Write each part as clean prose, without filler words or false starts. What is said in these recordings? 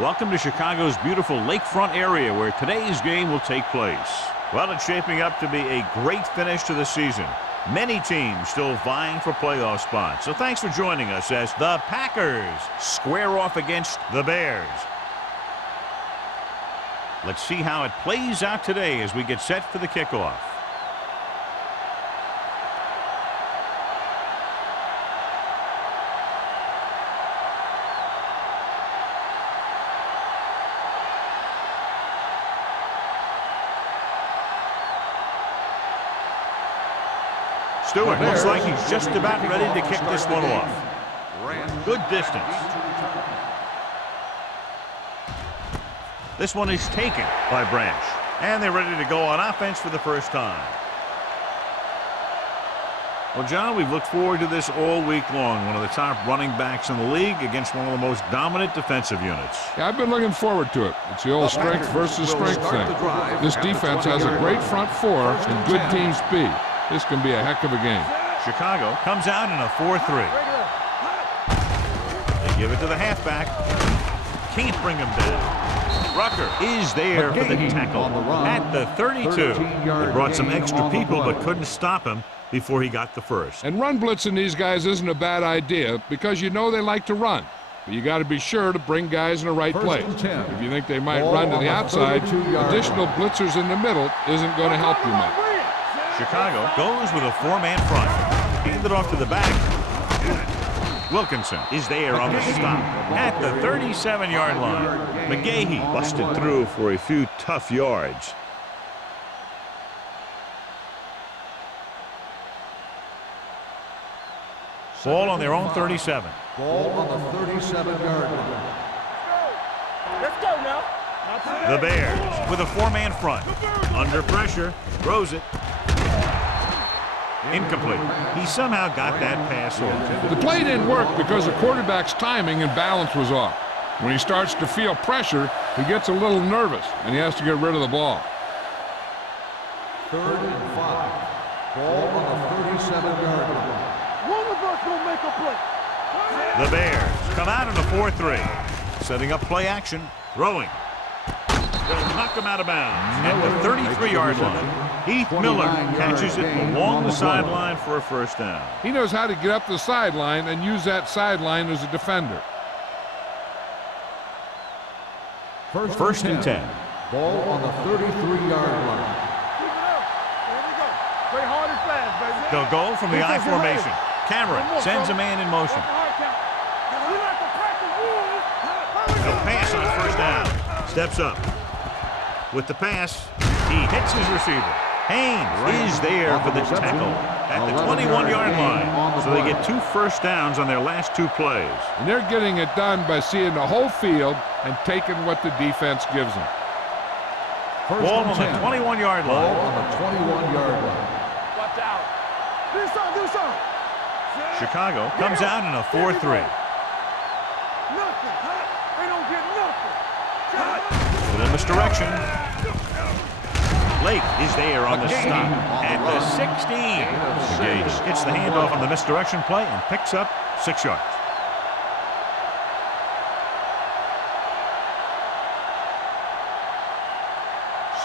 Welcome to Chicago's beautiful lakefront area where today's game will take place. Well, it's shaping up to be a great finish to the season. Many teams still vying for playoff spots. So thanks for joining us as the Packers square off against the Bears. Let's see how it plays out today as we get set for the kickoff. Stewart looks like he's just about ready to kick this one off. Good distance. This one is taken by Branch. And they're ready to go on offense for the first time. Well, John, we've looked forward to this all week long. One of the top running backs in the league against one of the most dominant defensive units. Yeah, I've been looking forward to it. It's the old strength versus strength thing. This defense has a great front four and good team speed. This can be a heck of a game. Chicago comes out in a 4-3. They give it to the halfback. Can't bring him down. Rucker is there for the tackle at the 32. They brought some extra people but couldn't stop him before he got the first. And run blitzing these guys isn't a bad idea because you know they like to run. But you got to be sure to bring guys in the right place. If you think they might run to the outside, additional blitzers in the middle isn't going to help you much. Chicago goes with a four-man front. Hand it off to the back. Wilkinson is there on the stop at the 37-yard line. McGahee busted through for a few tough yards. Ball on their own 37. Ball on the 37-yard line. Let's go now. The Bears with a four-man front. Under pressure. Throws it. Incomplete. He somehow got that pass off. The play didn't work because the quarterback's timing and balance was off. When he starts to feel pressure, he gets a little nervous, and he has to get rid of the ball. 3rd and 5. Ball on the 37-yard line. One of us will make a play. The Bears come out in a 4-3. Setting up play action. Throwing. They'll knock him out of bounds at the 33-yard line. Heath Miller catches it along the sideline for a first down. He knows how to get up the sideline and use that sideline as a defender. First and 10. Ball on the 33-yard line. Play hard and fast, baby. They'll go from the I formation. Cameron sends a man in motion. They'll pass on first down. Steps up. With the pass, he hits his receiver. Haynes is there for the tackle at the 21-yard line. So they get 2 first downs on their last 2 plays. And they're getting it done by seeing the whole field and taking what the defense gives them. Ball on the 21-yard line. Ball on the 21-yard line. Watch out. Do something. Chicago comes out in a 4-3. Nothing. They don't get nothing. With a misdirection. Blake is there on the stop at the 16. Gage gets the handoff on the misdirection play and picks up 6 yards.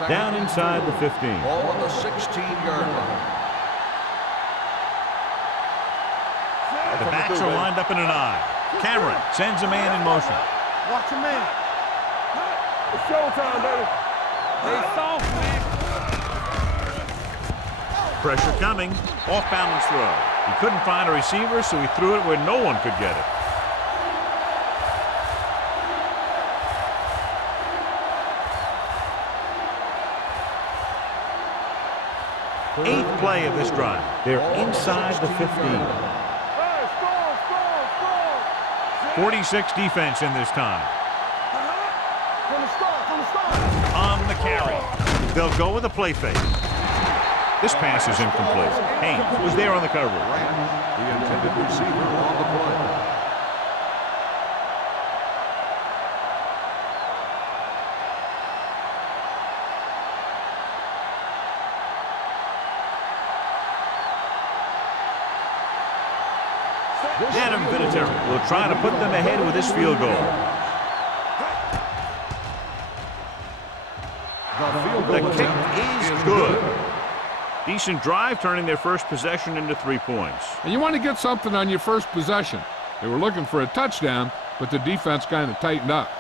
Down inside the 15. Ball on the 16-yard line. The backs are lined up in an I. Cameron sends a man in motion. Watch him in. It's showtime, baby. They soft, man. Pressure coming. Off balance throw. He couldn't find a receiver, so he threw it where no one could get it. Eighth play of this drive. They're inside the 15. 46 defense in this time. They'll go with a play fake. This pass is incomplete. Haynes was there on the coverage. The intended receiver on the play. Adam Vinatieri will try to put them ahead with this field goal. The kick is good. Decent drive, turning their first possession into 3 points. And you want to get something on your first possession. They were looking for a touchdown, but the defense kind of tightened up.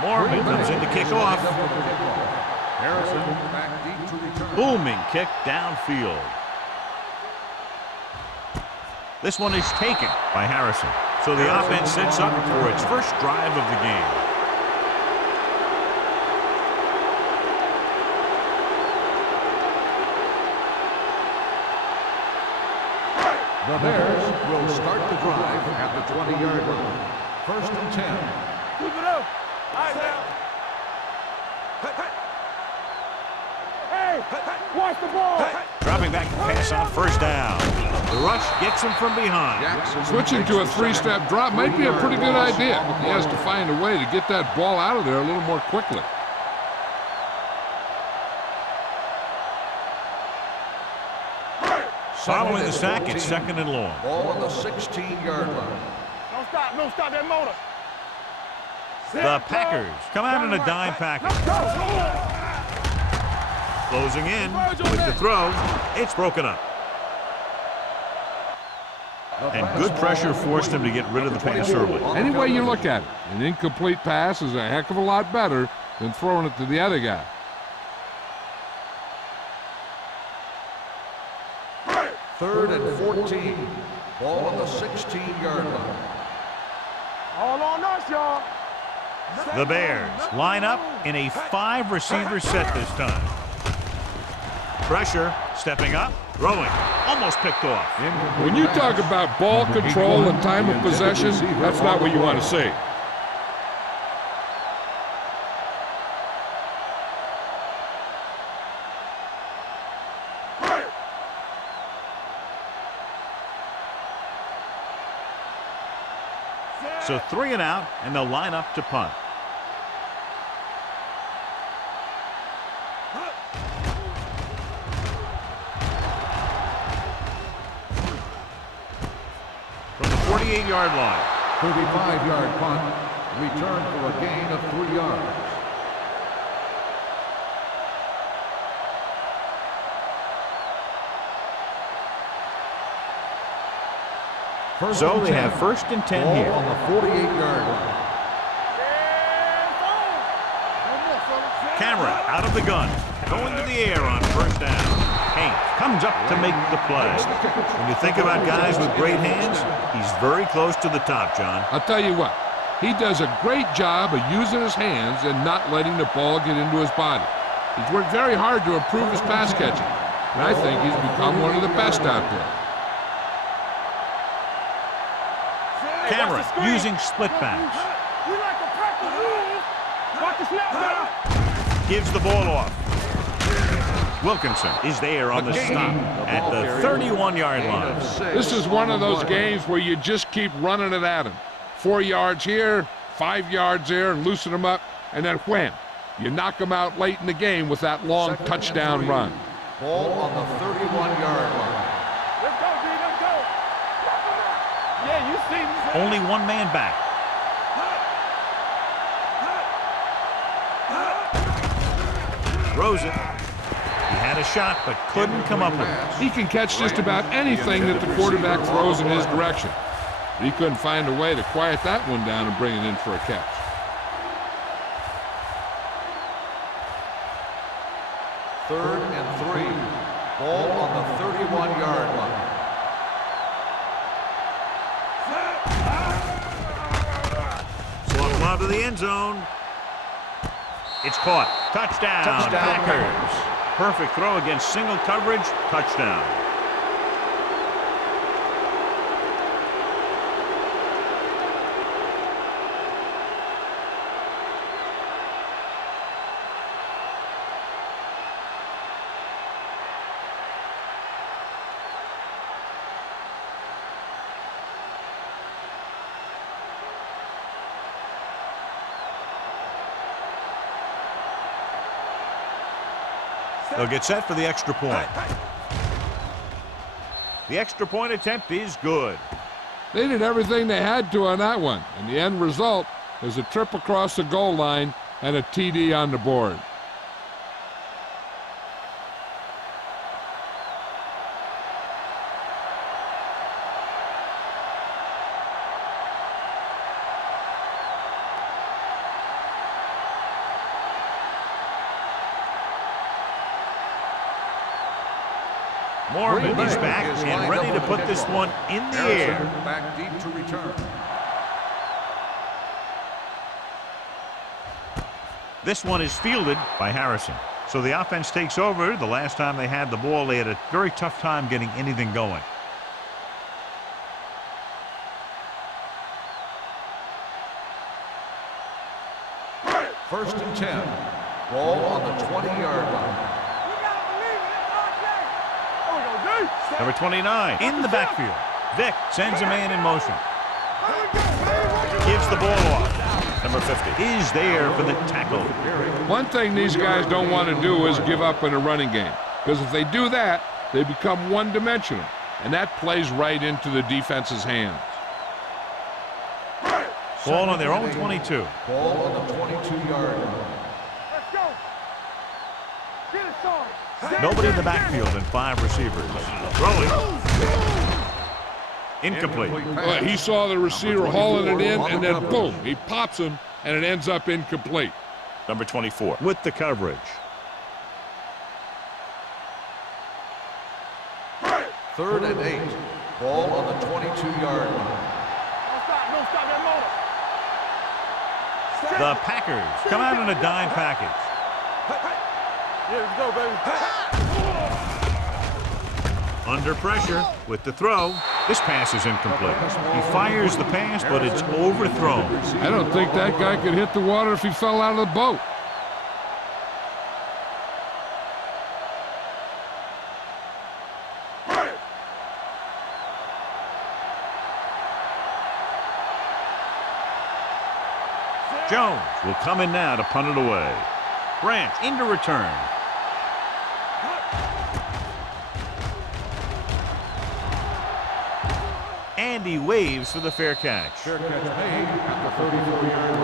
Morgan comes in to kick off. Harrison back deep to return. Booming kick downfield. This one is taken by Harrison. So the offense sets up for its first drive of the game. The Bears will start the drive at the 20-yard line. 1st and 10. Keep it up. All right, now. Hey, watch the ball. Dropping back to pass on first down. The rush gets him from behind. Switching to a 3-step drop might be a pretty good idea. He has to find a way to get that ball out of there a little more quickly. Following the sack, it's 2nd and long. Ball on the 16-yard line. Don't stop that motor. The Packers come out in a dime package. Closing in with the throw. It's broken up. And good pressure forced him to get rid of the pass early. Any way you look at it, an incomplete pass is a heck of a lot better than throwing it to the other guy. Third and 14. Ball on the 16-yard line. All on us, y'all. The Bears line up in a 5-receiver set this time. Pressure, stepping up, throwing, almost picked off. When you talk about ball control and time of possession, that's not what you want to see. So 3 and out, and they'll line up to punt. From the 48-yard line. 35-yard punt. Return for a gain of 3 yards. So they have 1st and 10 Ball here. on the 48-yard line. Cameron out of the gun, going to the air on 1st down. Haynes comes up to make the play. When you think about guys with great hands, he's very close to the top, John. I'll tell you what, he does a great job of using his hands and not letting the ball get into his body. He's worked very hard to improve his pass catching, and I think he's become one of the best out there. Cameron using split backs. We like to practice rules. Watch the snap now. Gives the ball off. Wilkinson is there on the stop at the 31-yard line. This is one of those games where you just keep running it at him. 4 yards here, 5 yards there, and loosen them up, and then wham. You knock them out late in the game with that long touchdown run. Ball on the 31-yard line. Let's go, D. Let's go. Yeah, you see me. Only one man back. Throws it. He had a shot, but couldn't come up with it. He can catch just about anything that the quarterback throws in his direction. But he couldn't find a way to quiet that one down and bring it in for a catch. Third and 3. Ball on the 31-yard line. Swung lob to the end zone. It's caught. Touchdown, Packers. Perfect throw against single coverage. Touchdown. They'll get set for the extra point. The extra point attempt is good. They did everything they had to on that one, and the end result is a trip across the goal line and a TD on the board. Mormon is back and ready to put this one in the air. Back deep to return. This one is fielded by Harrison. So the offense takes over. The last time they had the ball, they had a very tough time getting anything going. First and 10. Ball on the 20-yard line. Number 29 in the backfield. Vick sends a man in motion. Gives the ball off. Number 50 is there for the tackle. One thing these guys don't want to do is give up in a running game, because if they do that, they become one-dimensional, and that plays right into the defense's hands. Ball on their own 22. Ball on the 22-yard line. Let's go. Get it started. Nobody in the backfield and 5 receivers. Throwing. Incomplete. Well, he saw the receiver hauling it in, and then boom, he pops him, and it ends up incomplete. Number 24 with the coverage. Third and 8. Ball on the 22-yard line. Don't stop that motor. The Packers come out in a dime package. Yeah, let's go, baby. Under pressure with the throw. This pass is incomplete. He fires the pass, but it's overthrown. I don't think that guy could hit the water if he fell out of the boat. Jones will come in now to punt it away. Branch into return. And he waves for the fair catch. Fair catch made at the 34-yard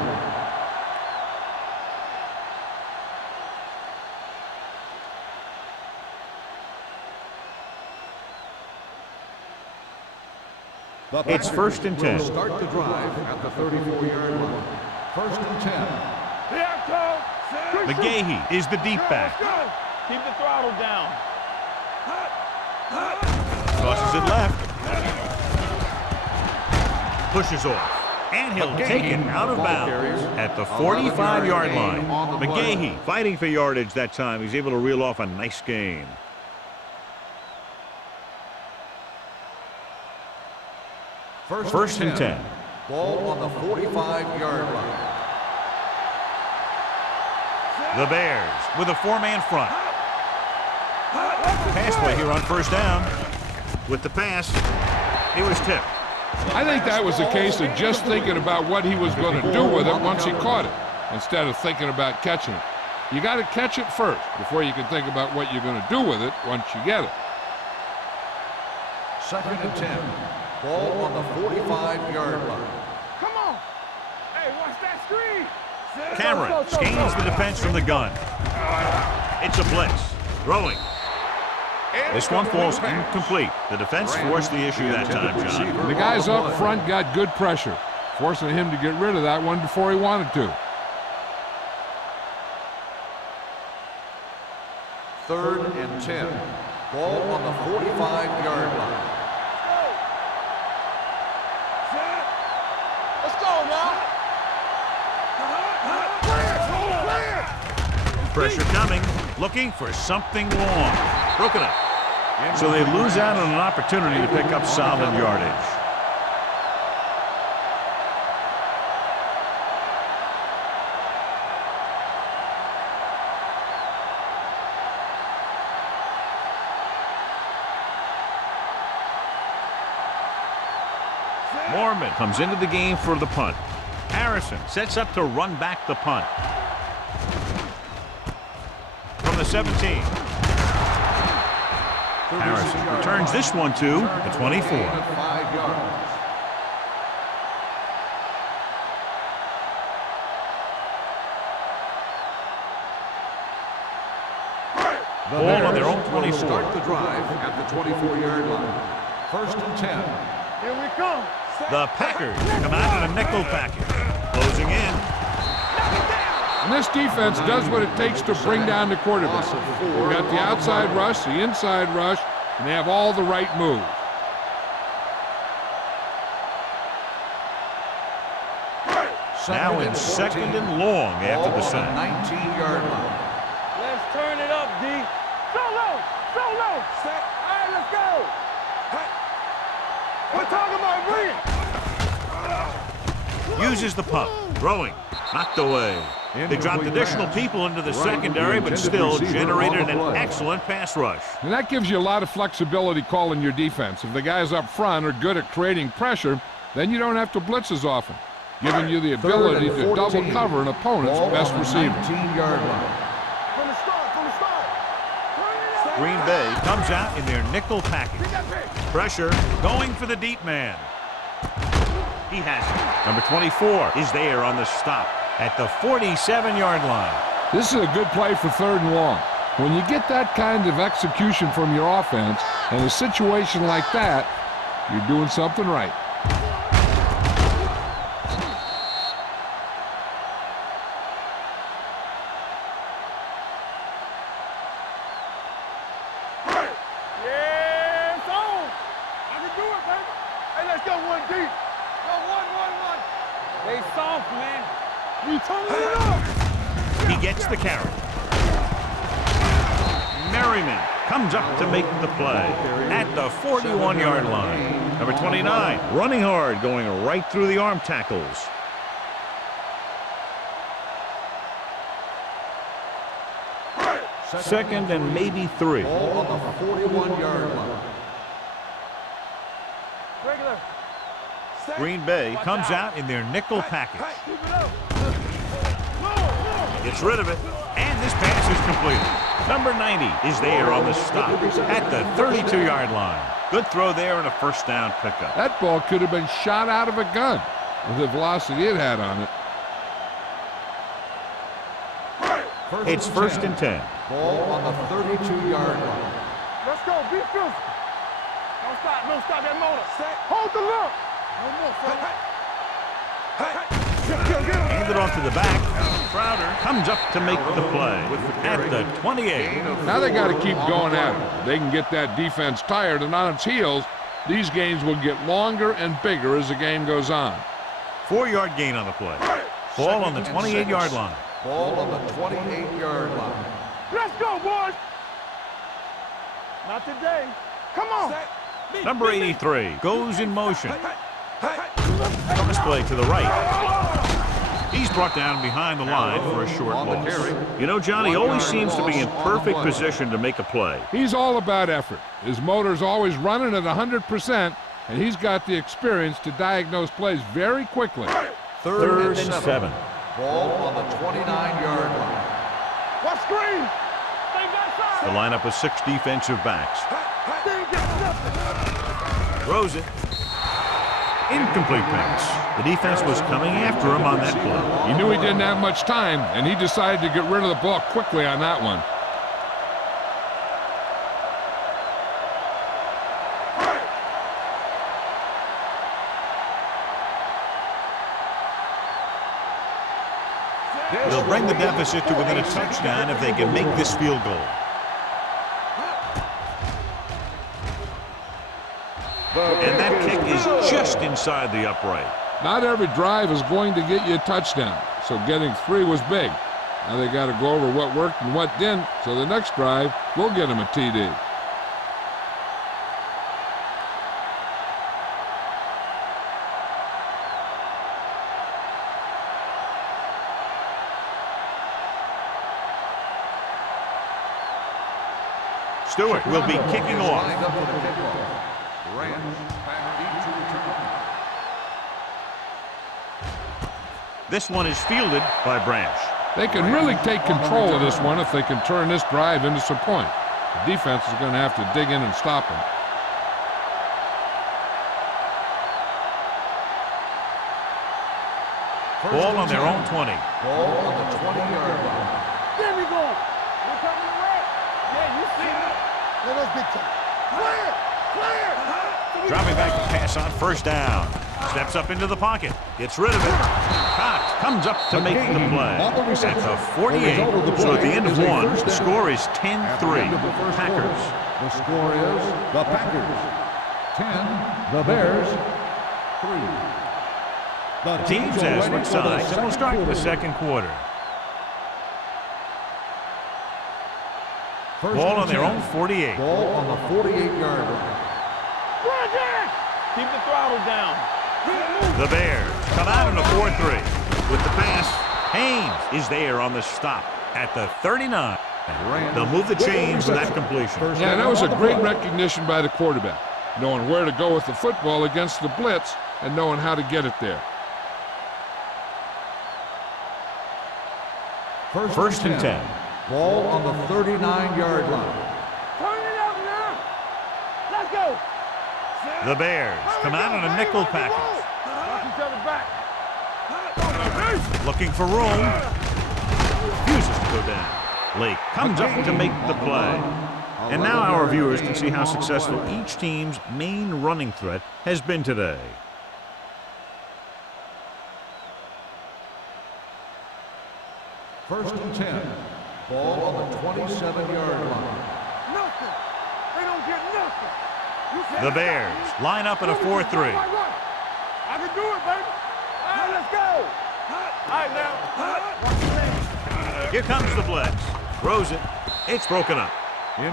line. It's first and 10. Will start the drive at the 34-yard line. First and 10. McGahee is the deep back. Keep the throttle down. Tosses it left. Pushes off. And he'll take it out of bounds at the 45-yard line. McGahee fighting for yardage that time. He's able to reel off a nice gain. First and 10. Ball on the 45-yard line. The Bears with a 4-man front. Pass play here on first down. With the pass, it was tipped. I think that was a case of just thinking about what he was going to do with it once he caught it, instead of thinking about catching it. You got to catch it first before you can think about what you're going to do with it once you get it. Second and 10. Ball on the 45-yard line. Come on. Hey, watch that screen. Cameron scans the defense from the gun. It's a blitz. Throwing. This one falls incomplete. The defense forced the issue that time, John. The guys up front got good pressure, forcing him to get rid of that one before he wanted to. Third and 10. Ball on the 45-yard line. Let's go now. Pressure coming, looking for something long. Broken up. So they lose out on an opportunity to pick up solid yardage. Mormon comes into the game for the punt. Harrison sets up to run back the punt. From the 17. Harrison returns this one to the 24. 5 yards. Ball on their own 24. Start the drive at the 24-yard line. 1st and 10. Here we come. The Packers come out in a nickel package. Closing in. And this defense does what it takes to bring down the quarterback. They've got the outside rush, the inside rush, and they have all the right moves. Now in 2nd and long after the sack. 19-yard line. Let's turn it up, D. Solo! Solo! Set. All right, let's go. We're talking about bring it. Uses the pump. Throwing. Knocked away. They dropped additional people into the secondary, but still generated an excellent pass rush. And that gives you a lot of flexibility calling your defense. If the guys up front are good at creating pressure, then you don't have to blitz as often, giving you the ability to double cover an opponent's best receiver. 19-yard line. From the start, from the start. Green Bay comes out in their nickel package. Pressure going for the deep man. He has it. Number 24 is there on the stop at the 47-yard line. This is a good play for 3rd and long. When you get that kind of execution from your offense in a situation like that, you're doing something right. Yeah, it's on. I can do it, baby. Hey, let's go one deep. Go one. They soft, man. We turning it up. He gets the carry. Merriman comes up to make the play at the 41-yard line. Number 29, running hard, going right through the arm tackles. Second and maybe 3. Ball on the 41-yard line. Regular. Set. Green Bay Watch comes out in their nickel package. Keep it up. Gets rid of it, and this pass is completed. Number 90 is there on the stop at the 32-yard line. Good throw there and a 1st down pickup. That ball could have been shot out of a gun with the velocity it had on it. It's 1st and 10. Ball on the 32-yard line. Let's go. Be physical. Don't stop that motor. Set. Hold the look. No more, Hand it off to the back. Crowder comes up to make the play at the 28. Now they got to keep going at it. They can get that defense tired and on its heels. These games will get longer and bigger as the game goes on. 4-yard gain on the play. Ball on the 28-yard line. Ball on the 28-yard line. Let's go, boys. Not today. Come on. Number 83 goes in motion. From this play to the right. He's brought down behind the line for a short loss. You know, Johnny always seems to be in perfect position to make a play. He's all about effort. His motor's always running at 100%, and he's got the experience to diagnose plays very quickly. 3rd and 7. Ball on the 29-yard line. What screen? The lineup of 6 defensive backs. Throws it. Incomplete pass. The defense was coming after him on that play. He knew he didn't have much time, and he decided to get rid of the ball quickly on that one. They'll bring the deficit to within a touchdown if they can make this field goal. And that kick is just inside the upright. Not every drive is going to get you a touchdown, so getting 3 was big. Now they got to go over what worked and what didn't, so the next drive will get them a TD. Stewart will be kicking off. This one is fielded by Branch. They can really take control of this one if they can turn this drive into some points. The defense is going to have to dig in and stop them. Ball on their own 20. Ball on the 20-yard line. There we go. We're coming away. Yeah, you see it. Let us big time. Clear! Clear! Dropping back to pass on first down. Steps up into the pocket. Gets rid of it. Cox comes up to make the play. At the 48. So at the end of one, the score is 10-3. Packers. The score is the Packers 10, the Bears 3. The teams as switch sides, and we'll start the second quarter. Ball on their own 48. Ball on the 48-yard line. Roger! Keep the throttle down. The Bears come out in a 4-3. With the pass, Haynes is there on the stop at the 39. They'll move the chains to that completion. Yeah, that was a great recognition by the quarterback, knowing where to go with the football against the blitz and knowing how to get it there. First and 10. Ball on the 39-yard line. Turn it up now. Let's go. The Bears come out in a nickel package. Watch each other back. Looking for room. Refuses to go down. Lake comes up to make the play. And now our viewers can see how successful each team's main running threat has been today. First and 10. Ball on the 27-yard line. Nothing. They don't get nothing. The Bears line up in a 4-3. I can do it, baby. All right, let's go. All right, now. Here comes the blitz. Throws it. It's broken up.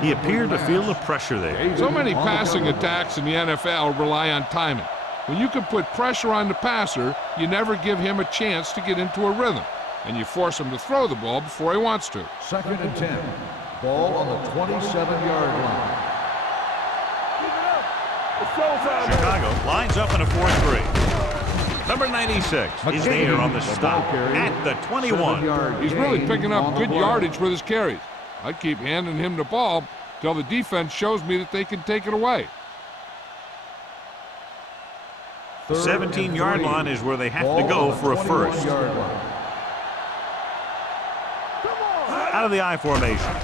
He appeared to feel the pressure there. So many passing attacks in the NFL rely on timing. When you can put pressure on the passer, you never give him a chance to get into a rhythm, and you force him to throw the ball before he wants to. Second and 10. Ball on the 27-yard line. Chicago lines up in a 4-3. Number 96 is there on the stop at the 21. He's really picking up good yardage with his carries. I keep handing him the ball till the defense shows me that they can take it away. The 17-yard line is where they have to go for a first. Out of the I formation.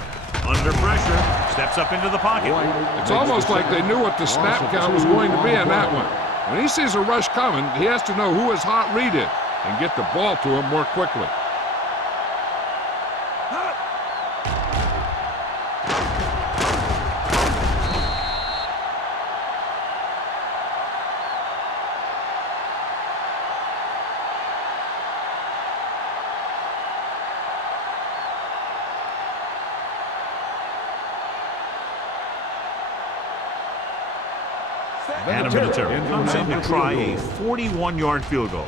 Under pressure. Steps up into the pocket. It's almost like they knew what the snap count was going to be on that one. When he sees a rush coming, he has to know who his hot read is and get the ball to him more quickly. And a military comes in to try a 41-yard field goal.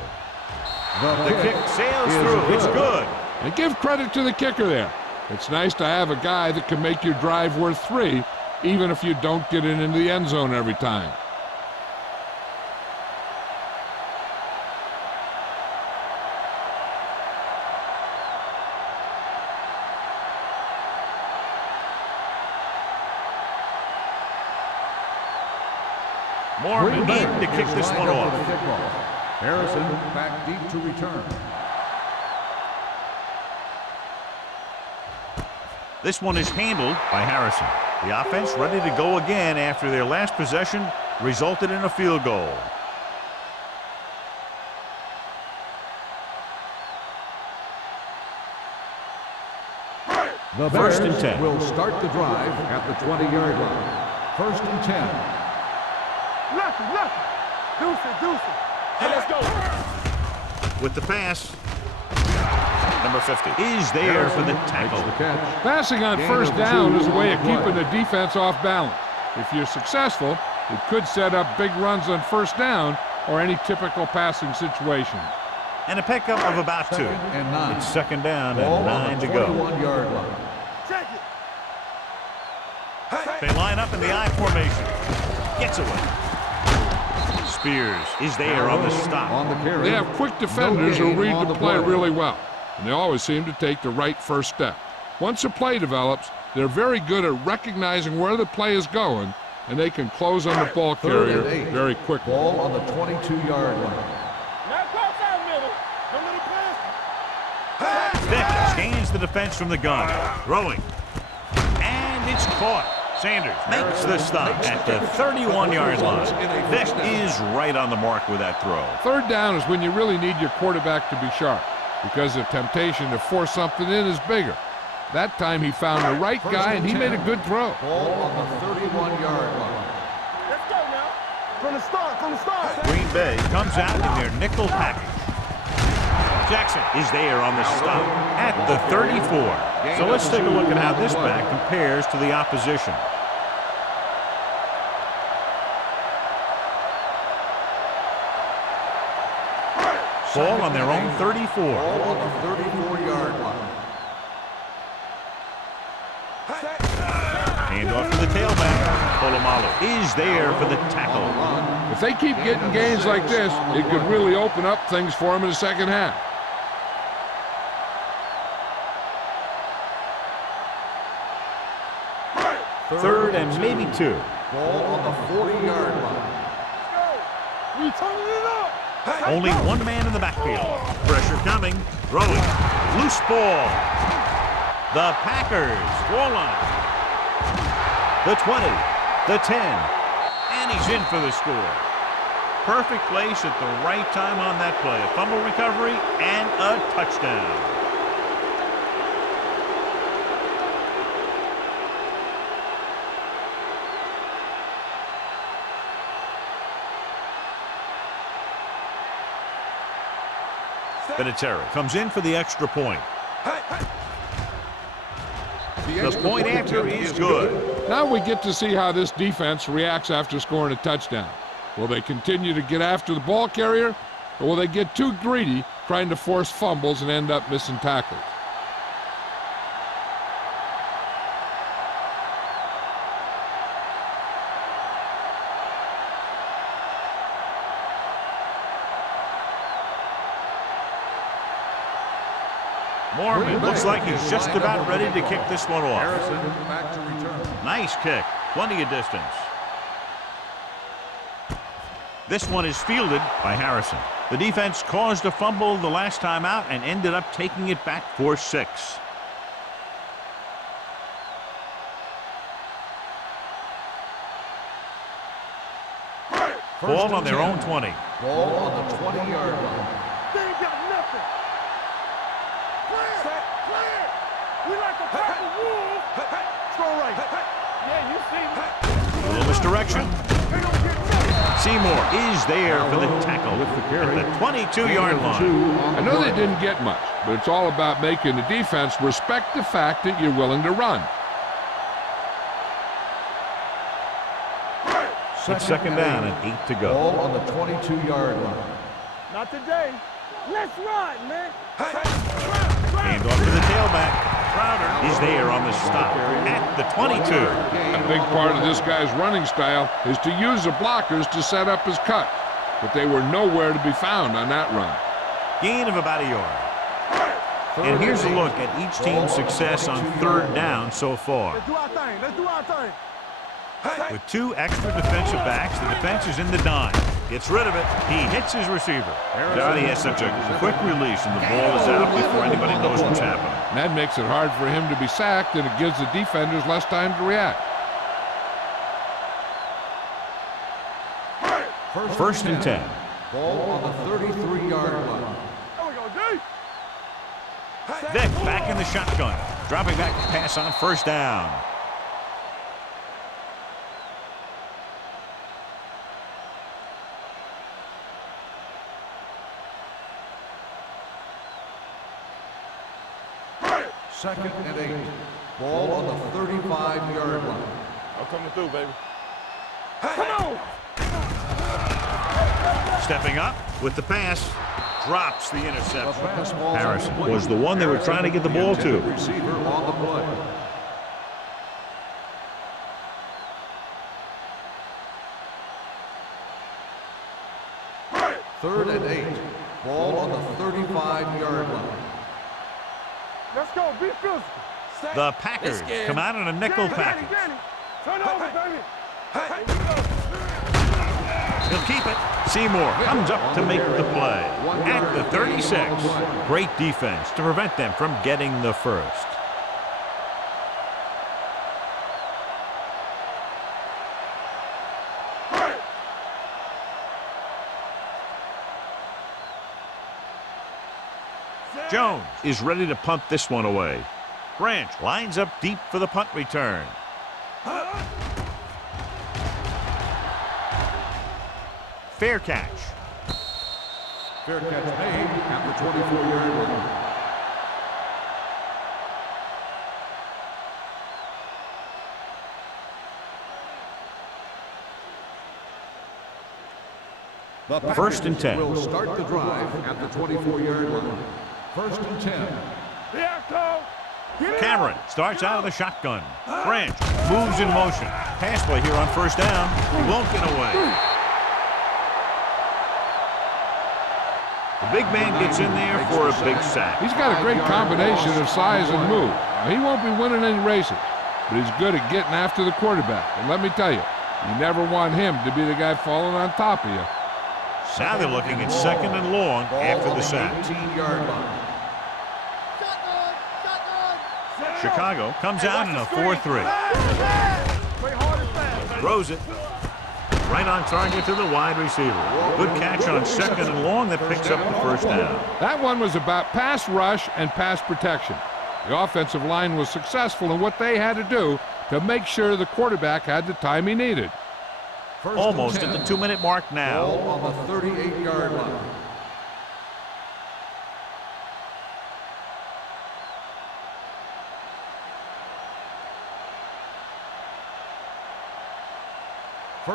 The kick sails through. It's good. And give credit to the kicker there. It's nice to have a guy that can make your drive worth 3, even if you don't get it into the end zone every time. Mormon in to kick this one off. Harrison back deep to return. This one is handled by Harrison. The offense ready to go again after their last possession resulted in a field goal. The First and Bears 10. will start the drive at the 20-yard line. First and 10. Left. Deuce it. Hey, let's go. With the pass. Number 50 is there for the tackle. Passing on first down is a way of keeping the defense off balance. If you're successful, it could set up big runs on first down or any typical passing situation. And a pickup of about 2. It's second down and 9 to go. They line up in the I formation. Gets away. Spears is there on the stop. They have quick defenders who read the play really well, and they always seem to take the right first step. Once a play develops, they're very good at recognizing where the play is going, and they can close on the ball carrier very quickly. Ball on the 22-yard line. Vick gains the defense from the gun. Throwing. And it's caught. Sanders makes the stop at the 31-yard line. Vick is right on the mark with that throw. Third down is when you really need your quarterback to be sharp, because the temptation to force something in is bigger. That time he found the right guy, and he made a good throw. Ball on the 31-yard line. Let's go now. From the start. Green Bay comes out in their nickel package. Jackson is there on the stop at the 34. So let's take a look at how this back compares to the opposition. Ball on their own 34. Ball on the 34-yard line. Hand off to the tailback. Polamalu is there for the tackle. If they keep getting gains like this, it could really open up things for them in the second half. Third and maybe 2. Ball on the 40-yard line. We turning it up. Only one man in the backfield. Pressure coming. Throwing. Loose ball. The Packers score line. The 20. The 10. And he's in for the score. Perfect place at the right time on that play. A fumble recovery and a touchdown. Vinatieri comes in for the extra point. The point after is good. Now we get to see how this defense reacts after scoring a touchdown. Will they continue to get after the ball carrier, or will they get too greedy trying to force fumbles and end up missing tackles? Mormon looks like he's just about ready to kick this one off. Harrison back to return. Nice kick. Plenty of distance. This one is fielded by Harrison. The defense caused a fumble the last time out and ended up taking it back for 6. Ball on their own 20. Ball on the 20-yard line. They ain't got nothing. Clear. We like a pack of wolves. Throw right. Yeah, you see me. A little misdirection. They don't get nothing. Seymour is there for the tackle at the 22-yard line. I know they didn't get much, but it's all about making the defense respect the fact that you're willing to run. It's second down and 8 to go. Ball on the 22-yard line. Not today. Let's ride, man. Hand off to the tailback. Crowder is there on the stop at the 22. A big part of this guy's running style is to use the blockers to set up his cut, but they were nowhere to be found on that run. Gain of about a yard. And here's a look at each team's success on third down so far. Let's do our thing. Let's do our thing. With 2 extra defensive backs, the defense is in the dime. Gets rid of it. He hits his receiver. Johnny has such a quick release, and the ball is out before anybody knows what's happening. And that makes it hard for him to be sacked, and it gives the defenders less time to react. First and 10. Ball on the 33-yard line. There we go, D. Vick back in the shotgun. Dropping back to pass on first down. Second and 8. Ball on the 35-yard line. I'm coming through, baby. Come on! Stepping up with the pass. Drops the interception. Harrison was the one they were trying to get the ball to. Receiver on the play. Third and 8. Ball on the 35-yard line. Let's go, be physical. The Packers come out in a nickel package. Turn over, baby. He'll keep it. Seymour comes up to make the play. At the 36. Great defense to prevent them from getting the first. Jones is ready to punt this one away. Branch lines up deep for the punt return. Fair catch. Fair catch made at the 24-yard line. The First and 10. Will start the drive at the 24-yard line. First and 10. Cameron starts out of the shotgun. Branch moves in motion. Pass play here on first down. He won't get away. The big man gets in there for a big sack. He's got a great combination of size and move. Now, he won't be winning any races, but he's good at getting after the quarterback. And let me tell you, you never want him to be the guy falling on top of you. Now they're looking at second and long after the sack. 18-yard line. Chicago comes out in a 4-3. Throws it. Right on target to the wide receiver. Good catch on second and long that picks up the first down. That one was about pass rush and pass protection. The offensive line was successful in what they had to do to make sure the quarterback had the time he needed. Almost at the 2-minute mark now. Ball on the 38-yard line.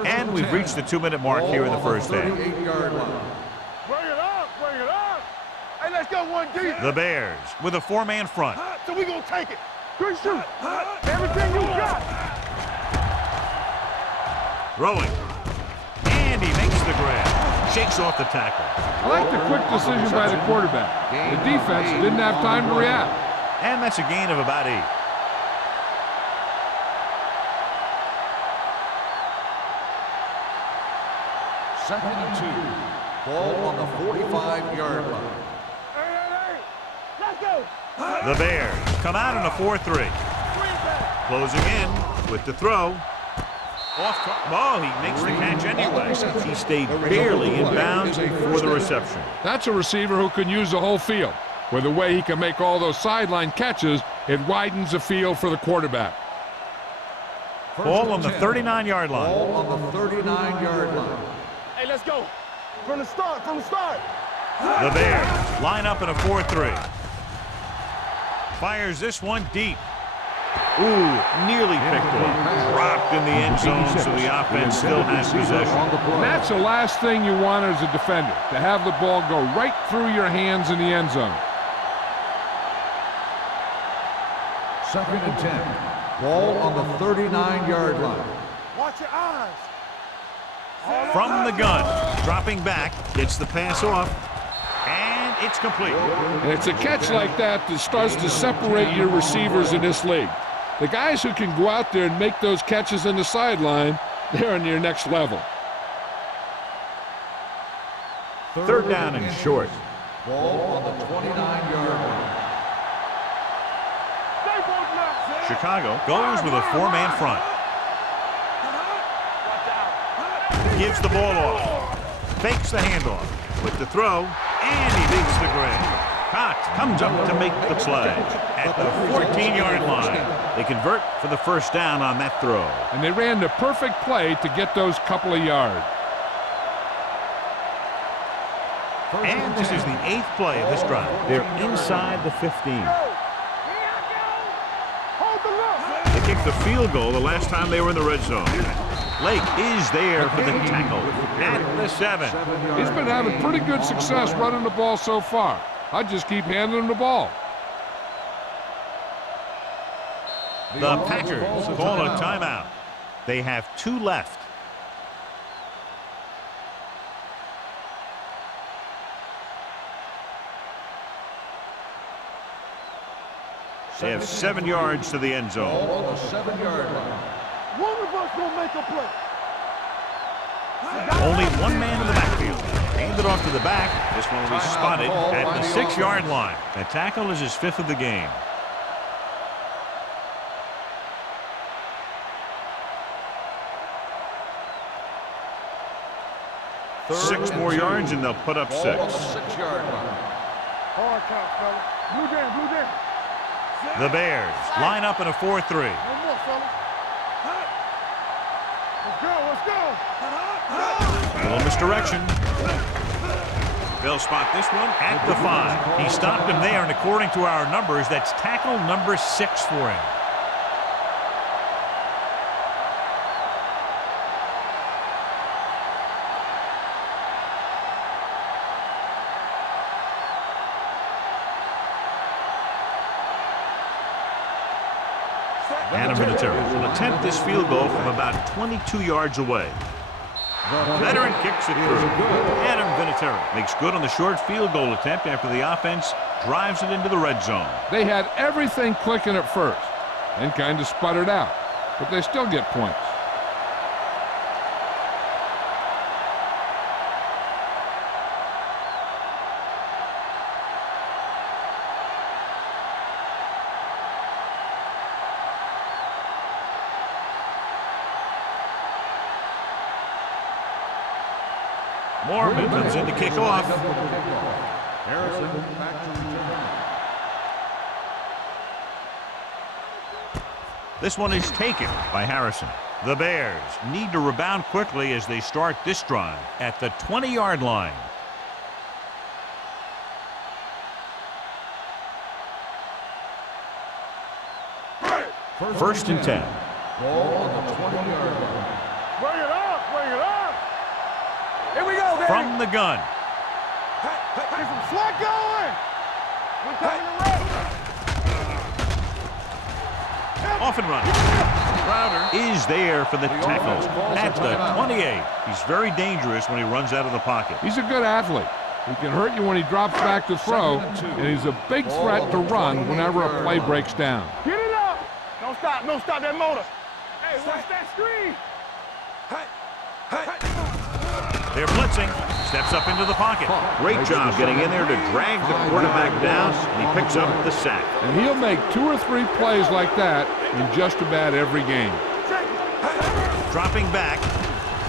And we've reached the 2-minute mark here in the first half. 38-yard line. Bring it up, bring it up. Hey, let's go one deep. The Bears with a 4-man front. So we gonna take it. Good shoot. Everything you got. Throwing. And he makes the grab. Shakes off the tackle. I like the quick decision by the quarterback. The defense didn't have time to react. And that's a gain of about 8. Second and 2. Ball on the 45-yard line. Hey, let's go. The Bears come out in a 4-3. Closing in with the throw. Oh, he makes the catch anyway. He stayed barely in bounds for the reception. That's a receiver who can use the whole field. With the way he can make all those sideline catches, it widens the field for the quarterback. Ball on the 39-yard line. Ball on the 39-yard line. Hey, let's go. From the start, from the start. The Bears line up in a 4-3. Fires this one deep. Ooh, nearly picked off. Dropped in the end zone, so the offense still has possession. And that's the last thing you want as a defender, to have the ball go right through your hands in the end zone. Second and 10. Ball on the 39-yard line. Watch your eyes. From the gun, dropping back, gets the pass off, and it's complete. And it's a catch like that that starts to separate your receivers in this league. The guys who can go out there and make those catches on the sideline, they're on your next level. Third down and short. Ball on the 29-yard line. Chicago goes with a 4-man front. Gives the ball off. Fakes the handoff with the throw, and he makes the grab. Cox comes up to make the play at the 14-yard line. They convert for the first down on that throw. And they ran the perfect play to get those couple of yards. And this is the 8th play of this drive. They're inside the 15. kicked the field goal the last time they were in the red zone. Lake is there for the tackle at the 7. He's been having pretty good success running the ball so far. I'd just keep handing him the ball. The Packers call a timeout. They have 2 left. They have 7 yards to the end zone. On the 7-yard line. One of us gonna make a play. Only one man in the backfield. Handed off to the back. This one will be spotted at the 6-yard line. The tackle is his 5th of the game. Six more yards and they'll put up 6. On the 6-yard line. Hard count, fella. Blue game, blue game. The Bears line up in a 4-3. No more, fella. Let's go, let's go. Little misdirection. They'll spot this one at the 5. He stopped him there, and according to our numbers, that's tackle number 6 for him. Adam Vinatieri will attempt this field goal from about 22 yards away. Veteran kicks it through. Adam Vinatieri makes good on the short field goal attempt after the offense drives it into the red zone. They had everything clicking at first and kind of sputtered out, but they still get points. Mormon comes in to kick off. Harrison back to return. This one is taken by Harrison. The Bears need to rebound quickly as they start this drive at the 20-yard line. First and 10. Ball on the 20-yard line. Bring it up, bring it up. Here we go, baby. From the gun. Get some slack going. We're taking the road. Off and running. Crowder is there for the tackle at the 28. He's very dangerous when he runs out of the pocket. He's a good athlete. He can hurt you when he drops back to throw, and he's a big threat to run whenever a play breaks down. Get it up. Don't stop that motor. Hey, watch that screen. They're blitzing. Steps up into the pocket. Great job getting in there to drag the quarterback down, and he picks up the sack. And he'll make 2 or 3 plays like that in just about every game. Dropping back.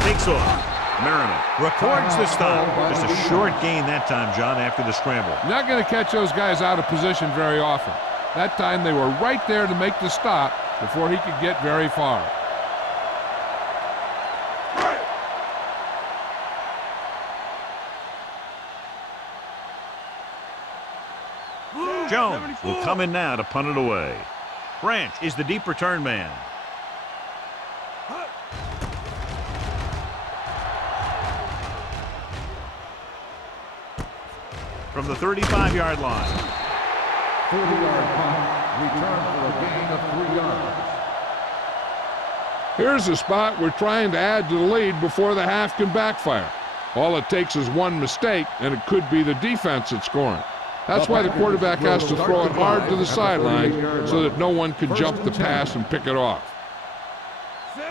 Takes off. Merriman records the stop. Just a short gain that time, John, after the scramble. You're not going to catch those guys out of position very often. That time they were right there to make the stop before he could get very far. Jones will come in now to punt it away. Branch is the deep return man. From the 35-yard line. 40-yard punt. Return for a gain of 3 yards. Here's a spot we're trying to add to the lead before the half can backfire. All it takes is one mistake, and it could be the defense that's scoring. That's why the quarterback has to throw it hard to the sideline so that no one can jump the pass and pick it off.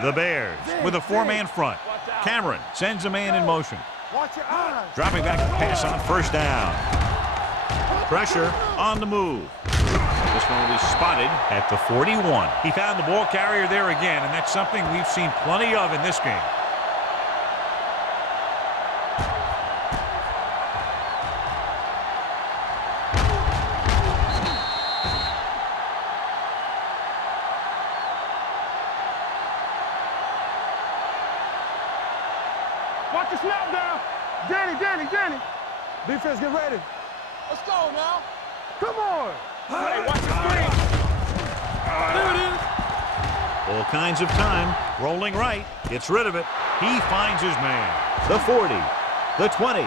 The Bears with a 4-man front. Cameron sends a man in motion. Watch your eyes. Dropping back to pass on first down. Pressure on the move. This one will be spotted at the 41. He found the ball carrier there again, and that's something we've seen plenty of in this game. Watch the snap down. Danny. Defense, get ready. Let's go now. Come on. Hey, watch the screen. There it is. All kinds of time. Rolling right. Gets rid of it. He finds his man. The 40. The 20.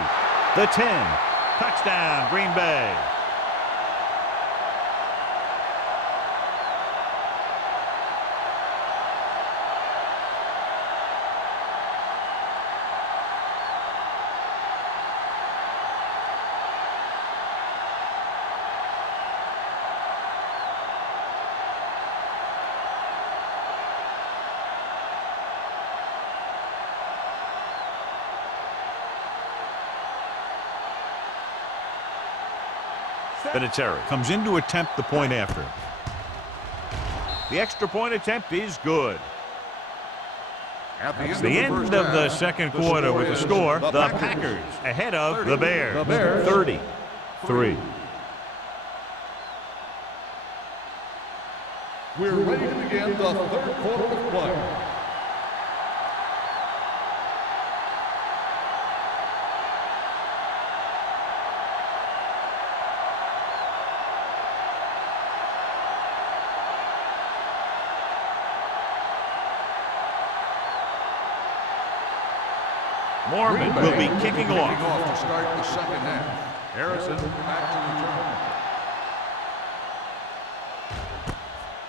The 10. Touchdown, Green Bay. Vinatieri comes in to attempt the point after. The extra point attempt is good. At The end of the second quarter with the score, the Packers ahead of the Bears. 33. We're ready to begin the third quarter of play. Mormon will be kicking off. To start the second half. Harrison back to return.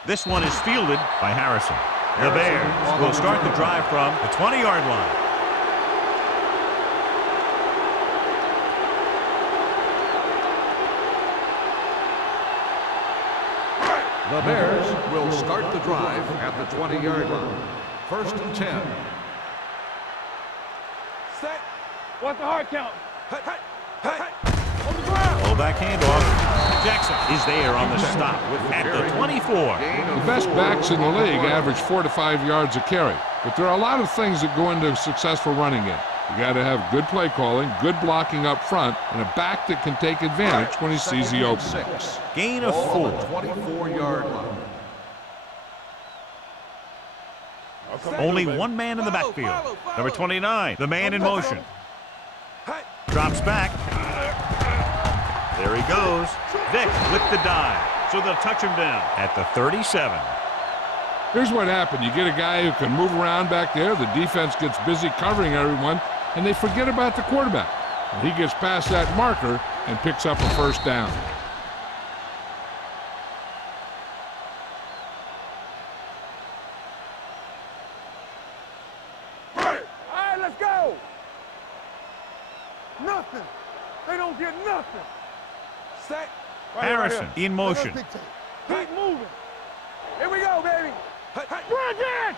This one is fielded by Harrison. The Bears will start the drive from the 20-yard line. The Bears will start the drive at the 20-yard line. 1st and 10. Set. What's the hard count? Hey, hey, hey, hey. On the ground. Fullback handoff. Jackson is there on the stop at the 24. The best backs in the league average 4 to 5 yards a carry. But there are a lot of things that go into a successful running game. You got to have good play calling, good blocking up front, and a back that can take advantage when he sees the opening. Gain of 4. 24-yard line. Only one man in the backfield. Number 29, the man in motion. Drops back. There he goes. Vick with the dive. So they'll touch him down at the 37. Here's what happened. You get a guy who can move around back there. The defense gets busy covering everyone, and they forget about the quarterback. And he gets past that marker and picks up a first down. Let's go. Nothing. They don't get nothing. Set. Harrison in motion. Keep moving. Here we go, baby. Bring it.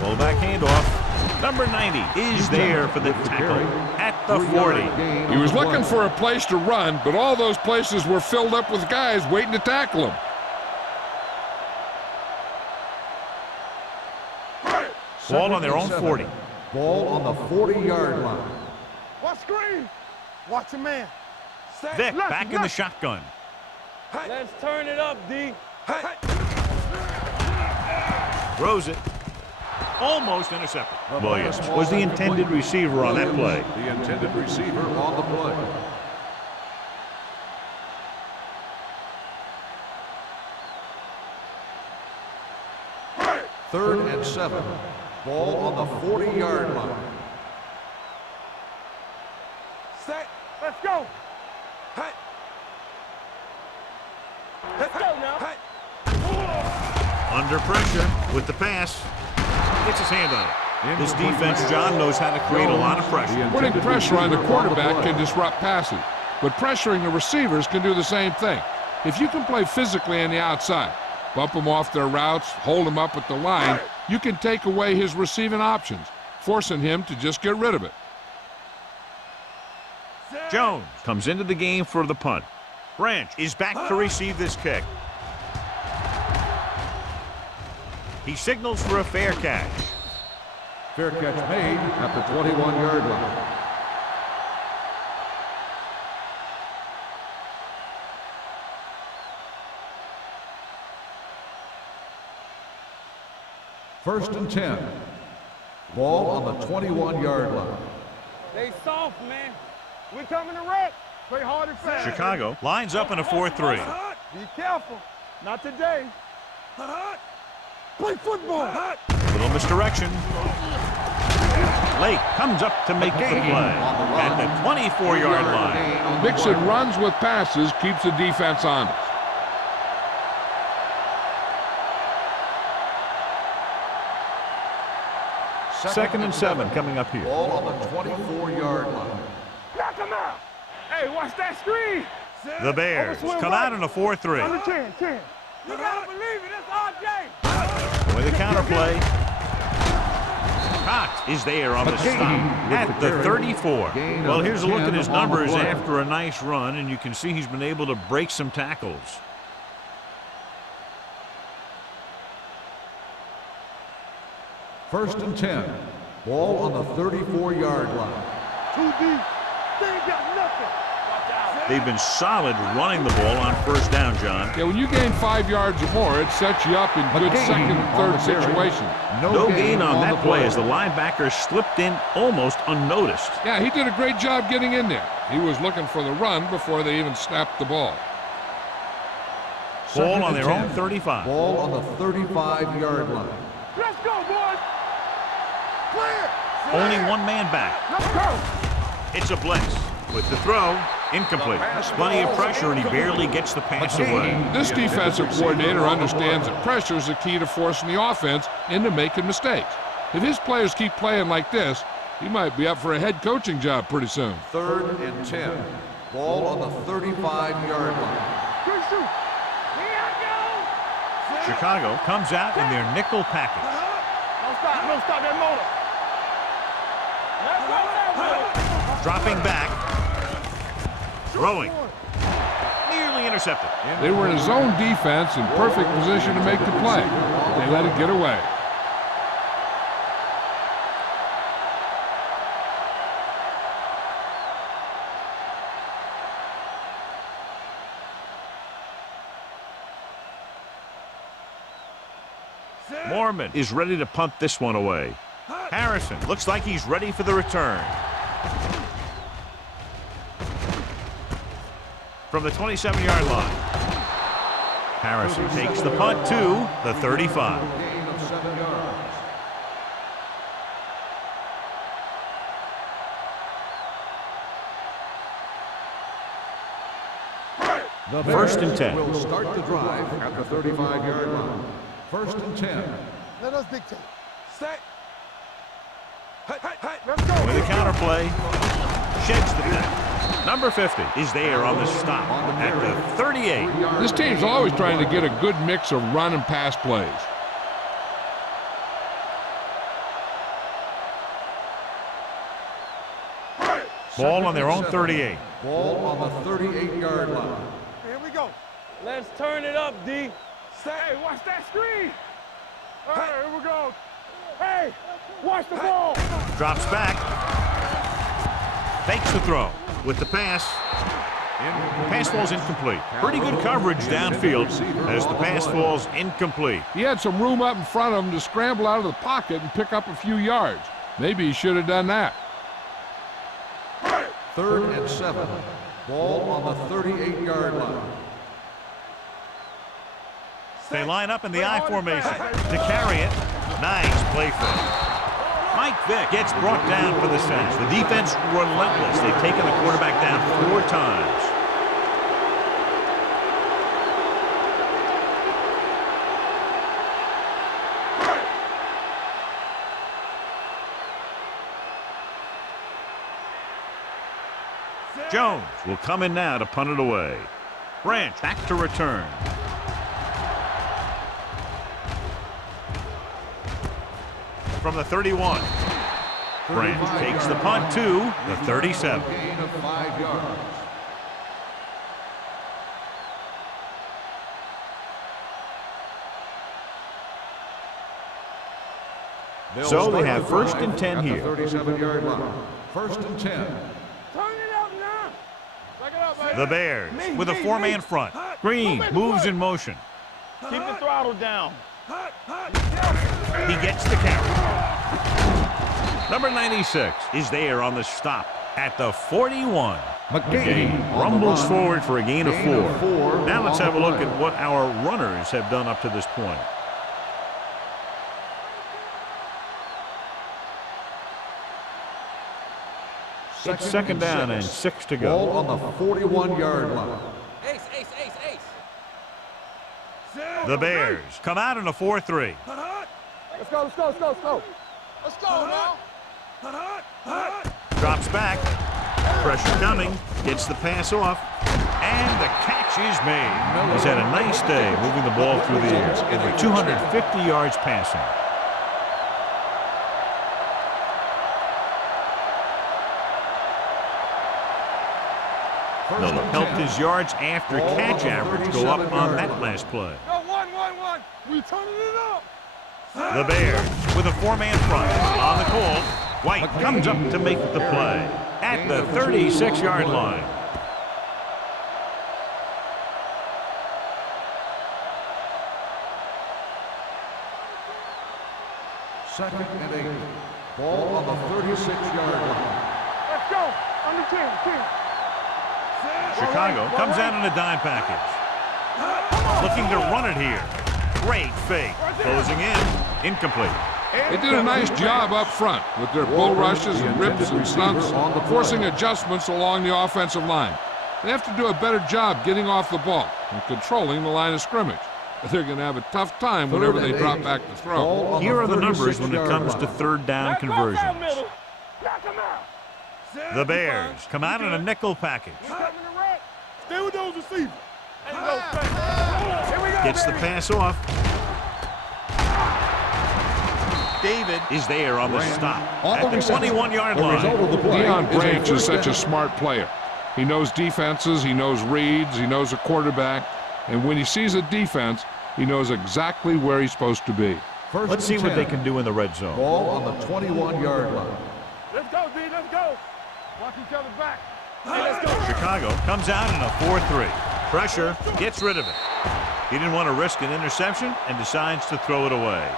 Fullback handoff. Number 90 is there for the tackle at the 40. He was looking for a place to run, but all those places were filled up with guys waiting to tackle him. Ball on their own 40. Ball on the 40-yard line. Watch screen. Watch a man. Vick back in the shotgun. Let's turn it up, D. Throws it. Almost intercepted. Williams was the intended receiver on that play. The intended receiver on the play. Third and 7. Ball on the 40-yard line. Set. Let's go. Let's go now. Under pressure with the pass. Gets his hand on it. This defense, John, knows how to create a lot of pressure. Putting pressure on the quarterback can disrupt passing, but pressuring the receivers can do the same thing. If you can play physically on the outside, bump them off their routes, hold them up at the line, you can take away his receiving options, forcing him to just get rid of it. Jones comes into the game for the punt. Branch is back to receive this kick. He signals for a fair catch. Fair catch made at the 21-yard line. First and 10. Ball on the 21-yard line. They soft, man. We're coming to wreck. Play hard and fast. Chicago lines up in a 4-3. Be careful. Not today. Play football. Little misdirection. Lake comes up to make the play at the 24-yard line. Mixing runs with passes keeps the defense honest. Second and 7 coming up here. Ball on the 24-yard line. Knock him out. Hey, watch that screen. The Bears come out in a 4-3. Under 10. You gotta believe it. It's RJ. With the counterplay. Cox is there on the stop at the 34. Well, here's a look at his numbers after a nice run, and you can see he's been able to break some tackles. First and 10. Ball on the 34-yard line. 2 deep. They ain't got nothing. They've been solid running the ball on first down, John. Yeah, when you gain 5 yards or more, it sets you up in good second and third situations. No gain on that play as the linebacker slipped in almost unnoticed. Yeah, he did a great job getting in there. He was looking for the run before they even snapped the ball. Ball on their own 35. Ball on the 35-yard line. Let's go, boys. Clear. Only one man back. Let's go. It's a blitz. With the throw, incomplete. Plenty of pressure, and he barely gets the pass away. This defensive coordinator understands that pressure is the key to forcing the offense into making mistakes. If his players keep playing like this, he might be up for a head coaching job pretty soon. Third and 10. Ball on the 35-yard line. Good shoot. Here I go. Chicago comes out in their nickel package. Don't stop that motor. Let's go that motor. Dropping back. Throwing. Nearly intercepted. They were in a zone defense in perfect position to make the play. They let it get away. Mormon is ready to punt this one away. Harrison looks like he's ready for the return. From the 27-yard line. Harrison takes the punt to the 35. Gain of 7 yards. The First and Bears 10. will start the drive at the 35-yard line. First and 10. Let us dictate. Set. Hey. Let's go. With a counterplay. Sheds the deck. Number 50 is there on the stop at the 38. This team's always trying to get a good mix of run and pass plays. Ball on their own 38. Ball on the 38-yard line. Here we go. Let's turn it up, D. Hey, watch that screen. Hey, here we go. Hey, watch the ball. Drops back. Fakes the throw. With the pass. Pass falls incomplete. Pretty good coverage downfield as the pass falls incomplete. He had some room up in front of him to scramble out of the pocket and pick up a few yards. Maybe he should have done that. Third and 7. Ball on the 38-yard line. They line up in the I formation to carry it. Nice play fake. Mike Vick gets brought down for the sack. The defense relentless. They've taken the quarterback down 4 times. Jones will come in now to punt it away. Branch back to return. From the 31. Branch takes the punt to the 37. Gain of 5 yards. So they have first and 10 here. 37-yard line. First and 10. Turn it up now. Back it up, baby. The Bears with a 4-man front. Green moves in motion. Keep the throttle down. He gets the carry. Number 96 is there on the stop at the 41. McGahee rumbles forward for a gain of 4. Now let's have a look at what our runners have done up to this point. It's second down and 6 to Ball go. on the 41-yard line. Ace, ace, ace, ace. The Bears come out in a 4-3. Let's go, let's go, let's go, let's go. Let's go now. Drops back. Pressure coming. Gets the pass off. And the catch is made. He's had a nice day moving the ball through the air. Over 250 yards passing. Miller helped his yards after catch average go up on that last play. Go, one. We turning it up. The Bears with a four-man front on the call. White comes up to make the play at the 36-yard line. Second and 8. Ball on the 36-yard line. Let's go. On the team. Chicago comes out in a dime package. Looking to run it here. Great fake. Closing in. Incomplete. They did a nice job up front with their bull rushes and rips and stunts, forcing adjustments along the offensive line. They have to do a better job getting off the ball and controlling the line of scrimmage. They're going to have a tough time whenever they drop back to throw. Here are the numbers when it comes to third down conversions. The Bears come out in a nickel package. Stay with those receivers. Gets the pass off. David is there on the stop at the 21-yard line. Deion Branch is such a smart player. He knows defenses, he knows reads, he knows a quarterback, and when he sees a defense, he knows exactly where he's supposed to be. Let's see what they can do in the red zone. Ball on the 21-yard line. Let's go, D. Let's go. Watch each other back. Hey, let's go. Chicago comes out in a 4-3. Pressure, gets rid of it. He didn't want to risk an interception and decides to throw it away.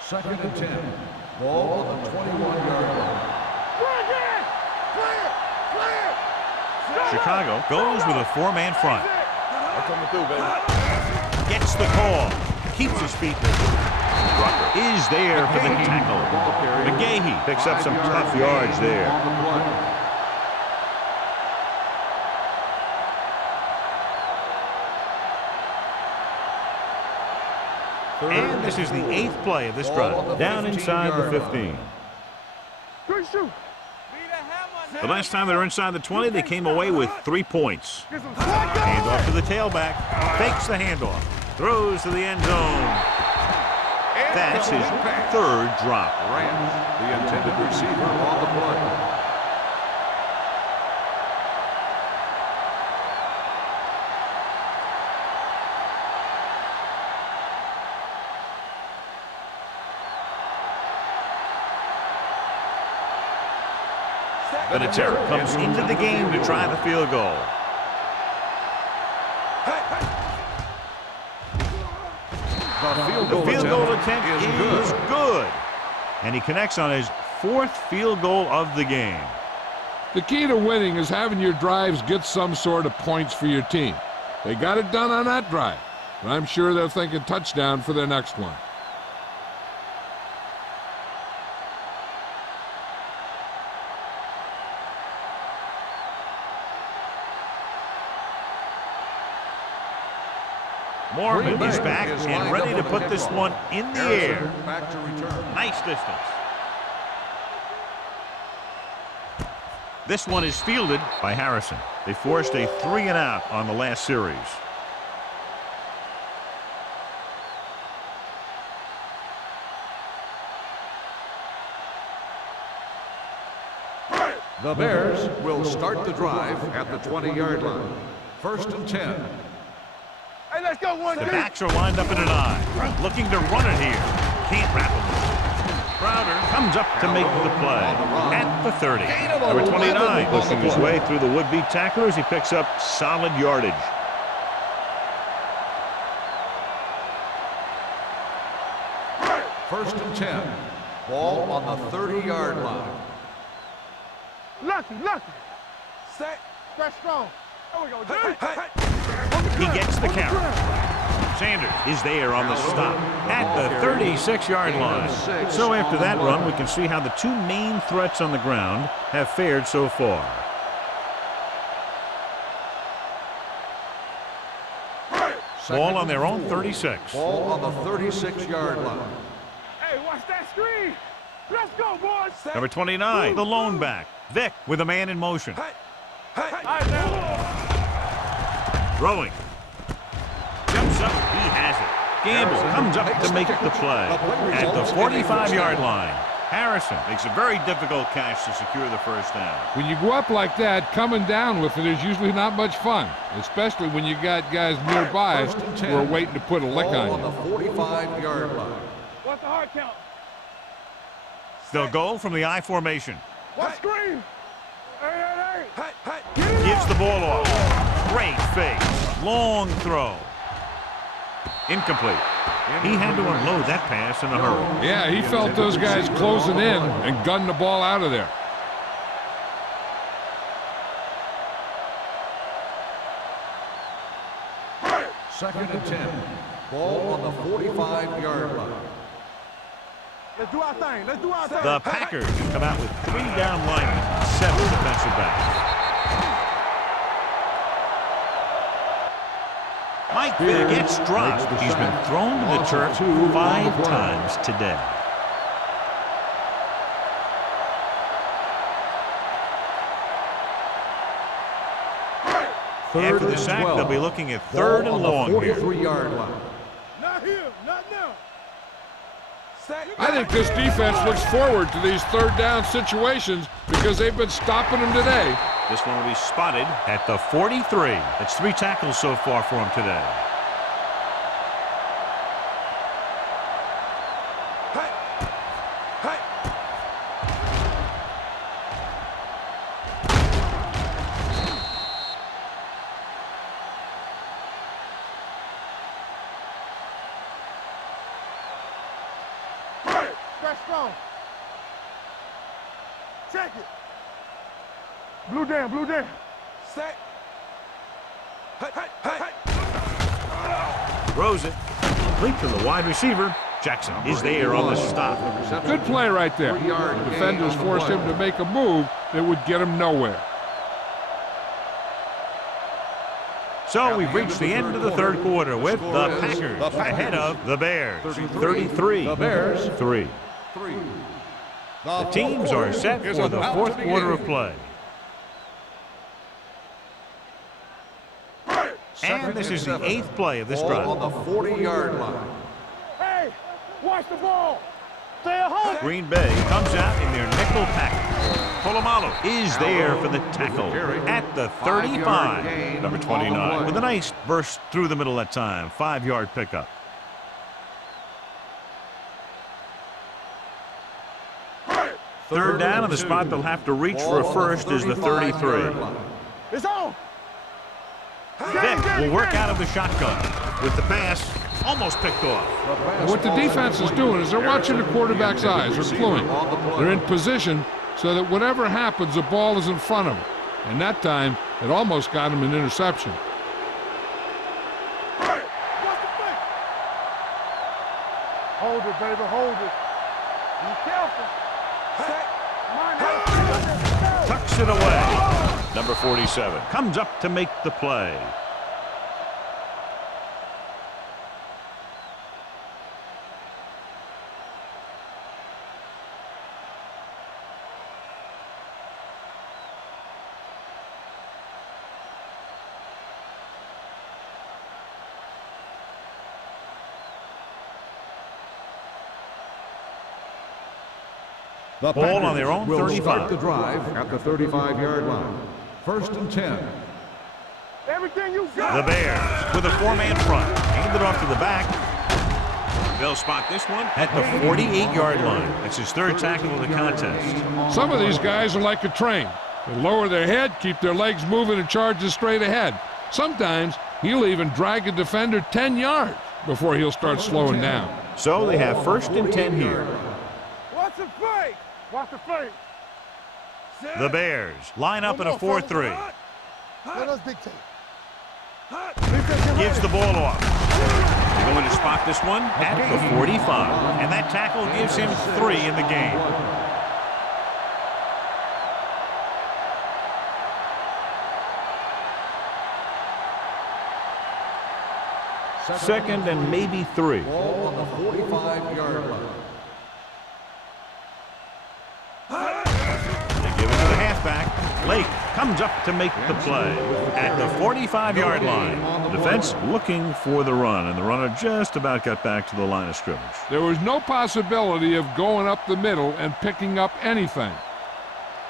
Second and 10. Ball on the 21-yard line. Chicago goes with a four-man front. I'm coming through, baby. Gets the call. Keeps his feet moving. Rucker is there for the tackle. McGahee picks up some tough yards there. And this is the 8th play of this drive. Down inside the 15. Good shoot. The last time they were inside the 20, they came away with 3 points. Handoff to the tailback. Fakes the handoff. Throws to the end zone. That's his 3rd drop. Rams, the intended receiver on the play. Vinatieri comes into the game to try the field goal. The field goal attempt is good. And he connects on his 4th field goal of the game. The key to winning is having your drives get some sort of points for your team. They got it done on that drive, but I'm sure they're thinking touchdown for their next one. Mormon is back and ready to put this one in the air. Back to return. Nice distance. This one is fielded by Harrison. They forced a 3-and-out on the last series. The Bears will start the drive at the 20-yard line. First and 10. Hey, let's go, one The deep. backs are lined up in an I. Looking to run it here. Can't wrap him. Crowder comes up to make the play at the 30. Number 29 pushing his way through the would-be tacklers. He picks up solid yardage. First and 10. Ball on the 30-yard line. Lucky. Set. Stretch strong. There we go, dude. He gets the count. Sanders is there on the stop at the 36-yard line. So after that run, we can see how the two main threats on the ground have fared so far. Ball on their own 36. Ball on the 36-yard line. Hey, watch that screen. Let's go, boys. Number 29, the lone back. Vic with a man in motion. Throwing. Jumps up. He has it. Gamble comes up to make the play at the 45-yard line. Harrison makes a very difficult catch to secure the first down. When you go up like that, coming down with it is usually not much fun, especially when you got guys nearby who are waiting to put a lick on you. The 45-yard line. What's the hard count? They'll go from the I formation. What screen? Hey. Gives the ball off. Great fake. Long throw. Incomplete. He had to unload that pass in a hurry. Yeah, he felt those guys closing in and gunned the ball out of there. Second and 10. Ball on the 45-yard line. Let's do our thing. The Packers come out with 3 down linemen, 7 defensive backs. Mike Vick gets dropped. He's been thrown to the turf 5 times today. After the sack, they'll be looking at 3rd and long here. 43-yard line. Not here. Not now. I think this defense looks forward to these 3rd down situations because they've been stopping them today. This one will be spotted at the 43. That's 3 tackles so far for him today. Press strong. Check it. Blue down. Set. Throws it. Complete to the wide receiver. Jackson is there on the stop. Good play right there. The defenders forced him to make a move that would get him nowhere. So we've reached the end of the 3rd quarter with the Packers ahead of the Bears. 33. The Bears 3. The teams are set for the 4th quarter of play. And this is the 8th play of this drive. on the 40-yard line. Hey, watch the ball. Stay at home. Green Bay comes out in their nickel package. Polamalu is there for the tackle at the 35. Number 29 with a nice burst through the middle that time. 5-yard pickup. Third down, and the spot they'll have to reach for a first is the 33. It's on. Vick will work out of the shotgun with the pass almost picked off. What the defense is doing is they're watching the quarterback's eyes. They're cluing. They're in position so that whatever happens, the ball is in front of them. And that time, it almost got him an interception. Hold it, baby, hold it. Be careful. Tucks it away. Number 47 comes up to make the play. The Ball on their own will 35. start the drive at the 35-yard line. First and 10. Everything you got. The Bears with a 4-man front. Handed off to the back. They'll spot this one at the 48-yard line. That's his 3rd tackle of the contest. Some of these guys are like a train. They lower their head, keep their legs moving, and charge straight ahead. Sometimes he'll even drag a defender 10 yards before he'll start slowing down. So they have 1st and 10 here. Watch the fake. Watch the fake. The Bears line up in a 4-3. Let us dictate. Gives the ball off. They're going to spot this one at the 45. And that tackle gives him 3 in the game. Second and maybe 3. Ball on the 45-yard line. They give it to the halfback. Lake comes up to make the play at the 45-yard line. The defense looking for the run, and the runner just about got back to the line of scrimmage. There was no possibility of going up the middle and picking up anything.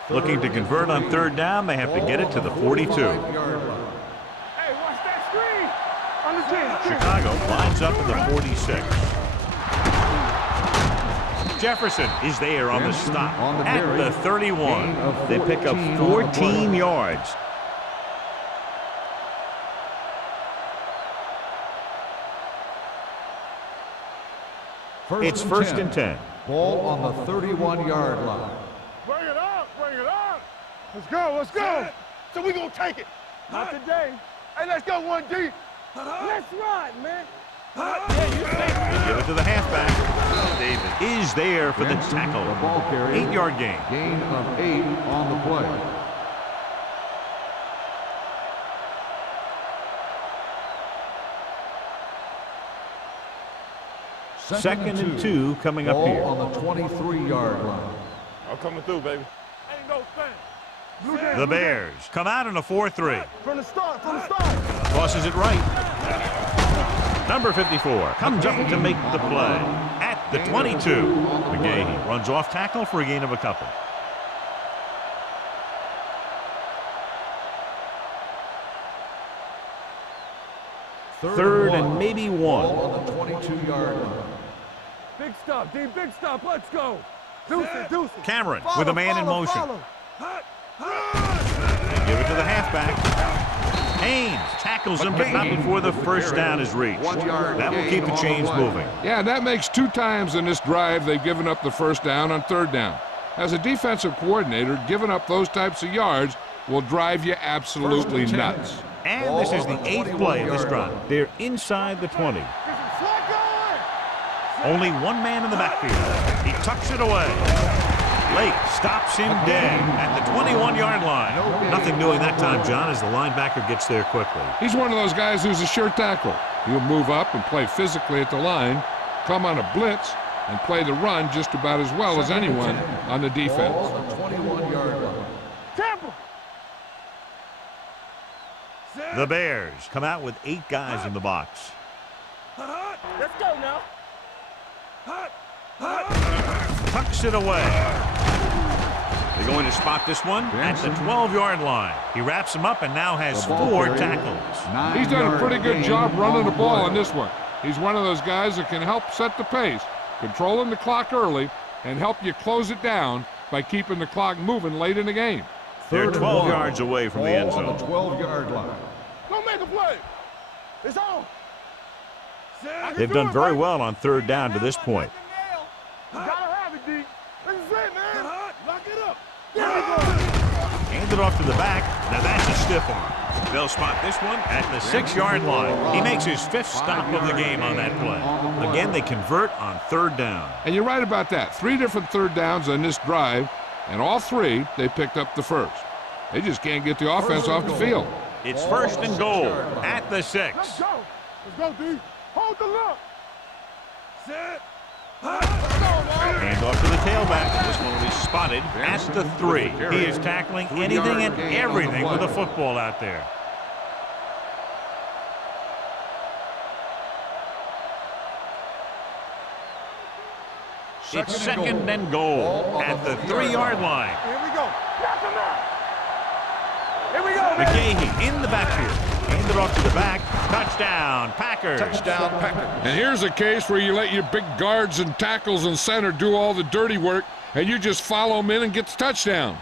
Looking to convert on third down, they have to get it to the 42. Chicago lines up at the 46. Jefferson is there on the stop at the 31. They pick up 14 yards. It's first and 10. Ball on the 31-yard line. Bring it up, bring it up. Let's go, let's go. So we gonna take it. Not today. Hey, let's go one deep. Let's ride, man. They give it to the halfback. David is there for the tackle. 8-yard gain. Gain of 8 on the play. Second and 2 coming up here. Ball on the 23-yard line. I'm coming through, baby. Ain't no thing. The Bears come out in a 4-3. From the start, from the start. Tosses it right. Number 54 comes up to make the play at the 22. McGahee runs off tackle for a gain of a couple. Third and maybe 1. Ball on the 22-yard line. Big stop, D, big stop. Let's go. Deuce it, deuce it. Cameron with a man in motion. They give it to the halfback. Haynes tackles him, but not before the first down is reached. That will keep the chains moving. Yeah, that makes 2 times in this drive they've given up the first down on third down. As a defensive coordinator, giving up those types of yards will drive you absolutely nuts. And this is the 8th play of this drive. They're inside the 20. Only one man in the backfield. He tucks it away. Lake stops him dead at the 21-yard line. Nothing doing that time, John, as the linebacker gets there quickly. He's one of those guys who's a sure tackle. He'll move up and play physically at the line, come on a blitz, and play the run just about as well as anyone on the defense. Ball on the 21-yard line. Tampa. The Bears come out with 8 guys in the box. Let's go now. Tucks it away. They're going to spot this one at the 12-yard line. He wraps him up and now has 4 tackles. He's done a pretty good job running the ball on this one. He's one of those guys that can help set the pace, controlling the clock early, and help you close it down by keeping the clock moving late in the game. They're 12 yards away from the end zone. On the 12-yard line. Don't make a play. It's on. They've done very well on third down to this point. You gotta have it, D. This is it, man. Lock it up. There we go. Hand it off to the back. Now that's a stiff arm. They'll spot this one at the 6-yard line. He makes his 5th stop of the game on that play. Again, they convert on third down. And you're right about that. 3 different third downs on this drive, and all 3 they picked up the first. They just can't get the offense off the field. It's first and goal at the 6. Let's go. Let's go, D. Hold the look. Set. Hand off to the tailback. This one will be spotted at the 3. He is tackling anything and everything with a football out there. It's second and goal at the 3-yard line. Here we go. Knock him out. Here we go, McGahee in the backfield. Hand it off to the back. Touchdown, Packers. Touchdown, Packers. And here's a case where you let your big guards and tackles and center do all the dirty work, and you just follow them in and get the touchdown.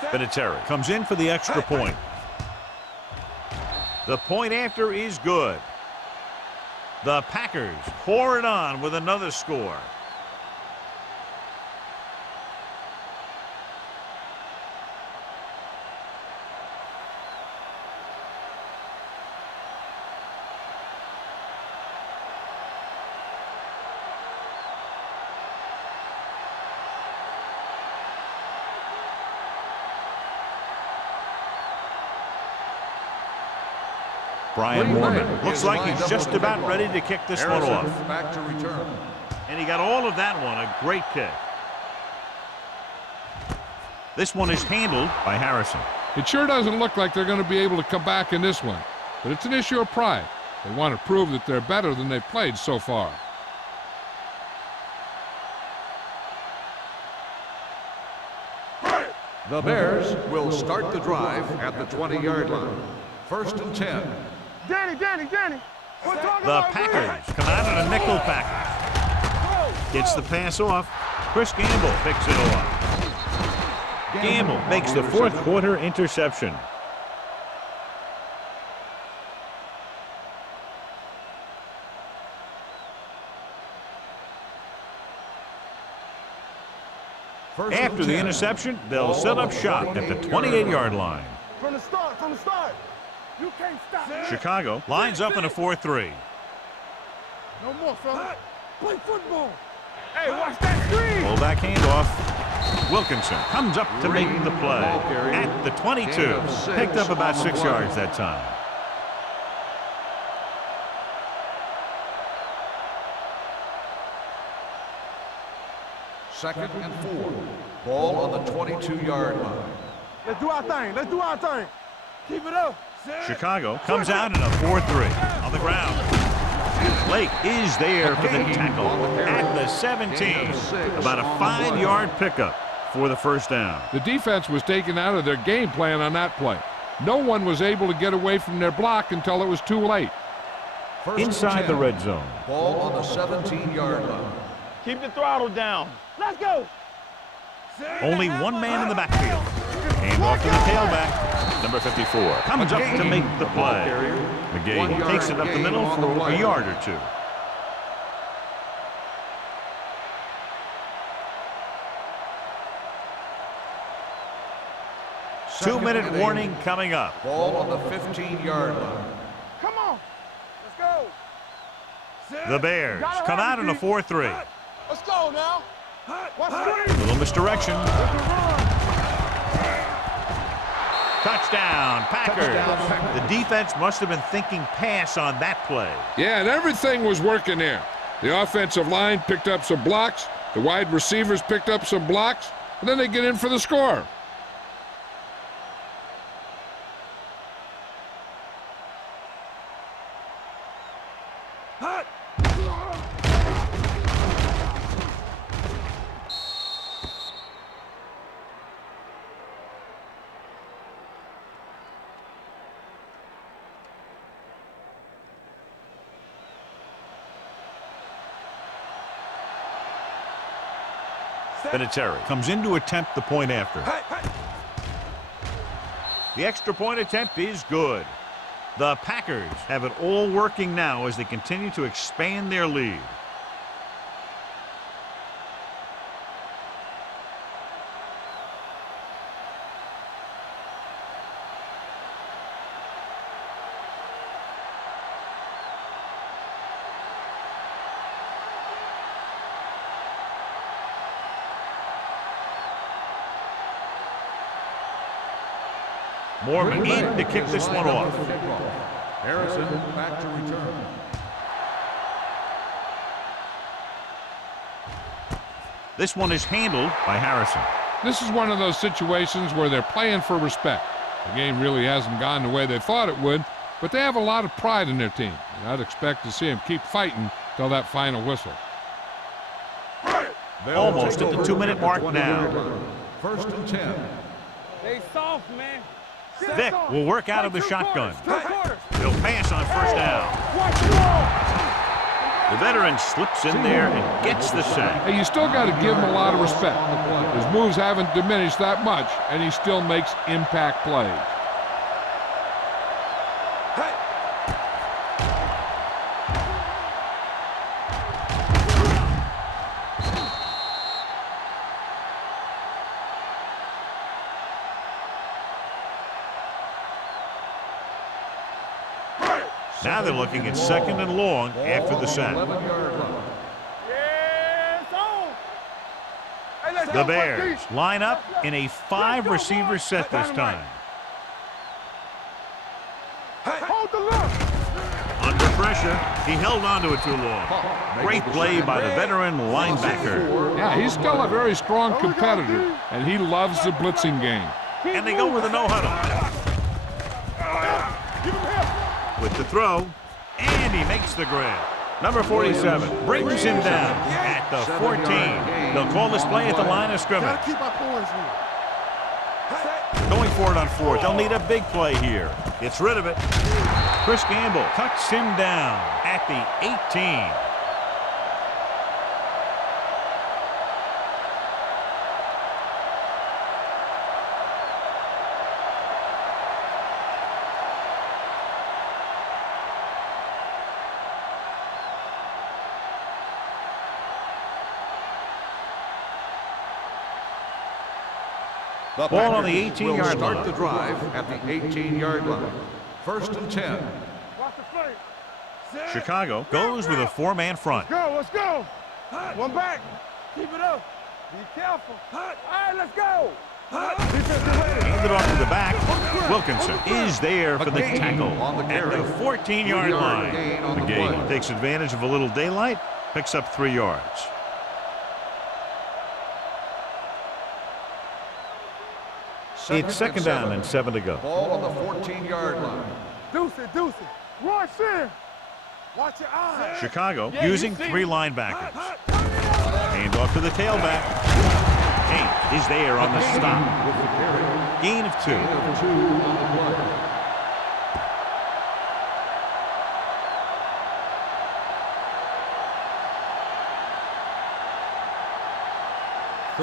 Vinatieri comes in for the extra point. The point after is good. The Packers pour it on with another score. Brian Moorman looks like he's just about ready to kick this one off. Back to return. And he got all of that one, a great kick. This one is handled by Harrison. It sure doesn't look like they're going to be able to come back in this one, but it's an issue of pride. They want to prove that they're better than they've played so far. The Bears will start the drive at the 20-yard line. 1st and 10. Danny. The Packers come out in a nickel package. Gets the pass off. Chris Gamble picks it off. Gamble makes the fourth quarter interception. After the interception, they'll set up shop at the 28-yard line. From the start. You can't stop me. Chicago lines up in a 4-3. No more, fella. Play football. Hey, watch that screen. Pull back handoff. Wilkinson comes up to make the play at the 22. Picked up about 6 yards that time. Second and 4. Ball on the 22-yard line. Let's do our thing. Keep it up. Chicago comes out in a 4-3 on the ground. Lake is there for the tackle at the 17. About a 5-yard pickup for the first down. The defense was taken out of their game plan on that play. No one was able to get away from their block until it was too late. Inside the red zone. Ball on the 17-yard line. Keep the throttle down. Let's go. Only one man in the backfield. Hand off to the tailback. Number 54 comes up to make the play. McGee takes it up the middle for a yard or two. Two-minute warning coming up. Ball on the 15-yard line. Come on. Let's go. The Bears come out in a 4-3. Let's go now. Watch the Little misdirection. Touchdown, Packers. The defense must have been thinking pass on that play. Yeah, and everything was working there. The offensive line picked up some blocks. The wide receivers picked up some blocks. And then they get in for the score. Vinatieri comes in to attempt the point after. The extra point attempt is good. The Packers have it all working now as they continue to expand their lead. Moorman in to kick this one off. Harrison back to return. This one is handled by Harrison. This is one of those situations where they're playing for respect. The game really hasn't gone the way they thought it would, but they have a lot of pride in their team. And I'd expect to see them keep fighting till that final whistle. Almost at the 2-minute mark now. 1st and 10. They soft, man. Vick will work out of the shotgun. He'll pass on first down. The veteran slips in there and gets the sack. Hey, you still got to give him a lot of respect. His moves haven't diminished that much, and he still makes impact plays. Now they're looking at 2nd and long after the sack. The Bears line up in a 5-receiver set this time. Under pressure, he held on to it too long. Great play by the veteran linebacker. Yeah, he's still a very strong competitor, and he loves the blitzing game. And they go with a no-huddle. With the throw, and he makes the grab. Number 47 brings him down at the 14. They'll call this play at the line of scrimmage. Going for it on 4th. They'll need a big play here. Gets rid of it. Chris Gamble cuts him down at the 18. The Ball on the Packers 18-yard will line. start the drive at the 18-yard line. 1st and 10. Watch the play. Chicago goes with a 4-man front. Let's go. One back. Keep it up. Be careful. All right, let's go. Handed off to the back. Wilkinson is there for the tackle at the 14-yard line. McGee takes advantage of a little daylight, picks up 3 yards. It's 2nd down and 7 to go. Ball on the 14-yard line. Deuce it. Rush in. Watch your eyes. Chicago using 3 linebackers. Hand off to the tailback. Kane is there on the stop. Gain of 2. On the play.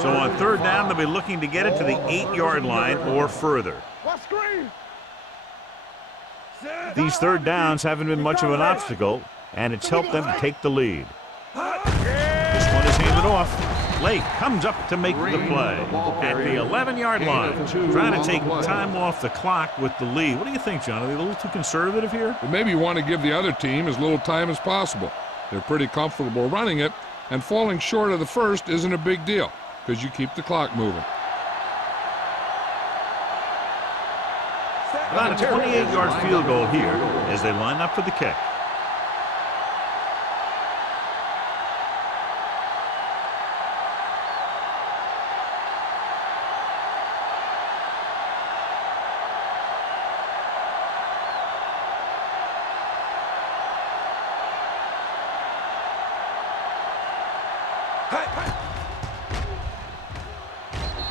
So on 3rd down, they'll be looking to get it to the 8-yard line or further. These 3rd downs haven't been much of an obstacle, and it's helped them to take the lead. This one is handed off. Lake comes up to make the play at the 11-yard line, trying to take time off the clock with the lead. What do you think, John? Are they a little too conservative here? But maybe you want to give the other team as little time as possible. They're pretty comfortable running it, and falling short of the first isn't a big deal, because you keep the clock moving. About a 28-yard field goal here as they line up for the kick.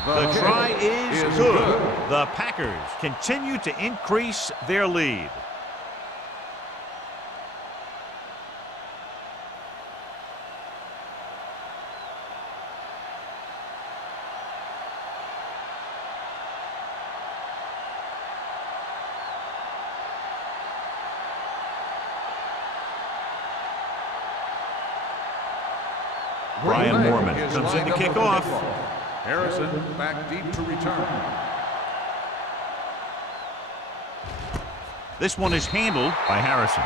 The try is good. The Packers continue to increase their lead. Brian Moorman comes in to kick off. Harrison back deep to return. This one is handled by Harrison.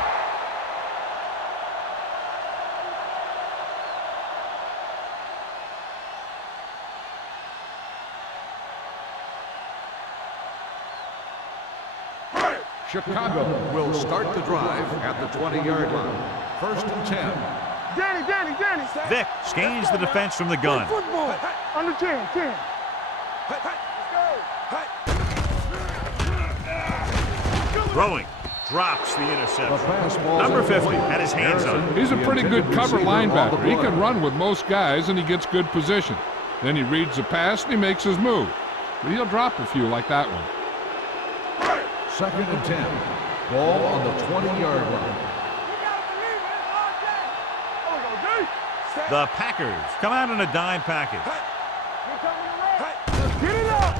Chicago will start the drive at the 20-yard line. 1st and 10. Danny. Vick scans the defense from the gun. Football. Under 10. Throwing. Drops the interception. Number 50 had his hands on it. He's a pretty good cover linebacker. He can run with most guys, and he gets good position. Then he reads the pass, and he makes his move. But he'll drop a few like that one. 2nd and 10. Ball on the 20-yard line. The Packers come out in a dime package. Get it up.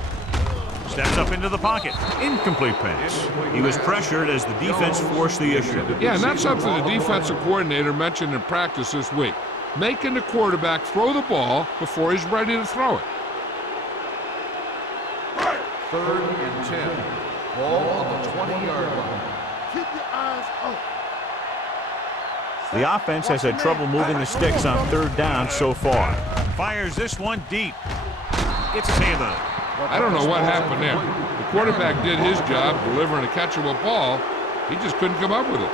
Steps up into the pocket. Incomplete pass. He was pressured as the defense forced the issue. Yeah, and that's something the defensive coordinator mentioned in practice this week. Making the quarterback throw the ball before he's ready to throw it. 3rd and 10. Ball on the 20-yard line. Keep your eyes up. The offense has had trouble moving the sticks on 3rd down so far. Fires this one deep. It's a handoff. I don't know what happened there. The quarterback did his job delivering a catchable ball. He just couldn't come up with it.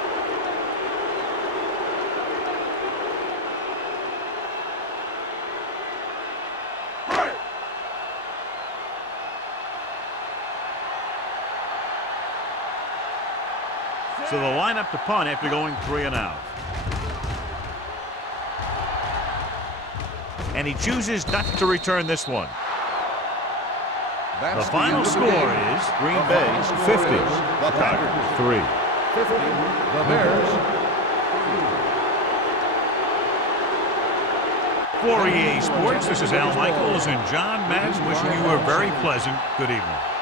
So the lineup to punt after going 3 and out. And he chooses not to return this one. The final score is Green Bay 50, Packers 3. 50, the Bears. For EA Sports, this is Al Michaels and John Madden wishing you a very pleasant good evening.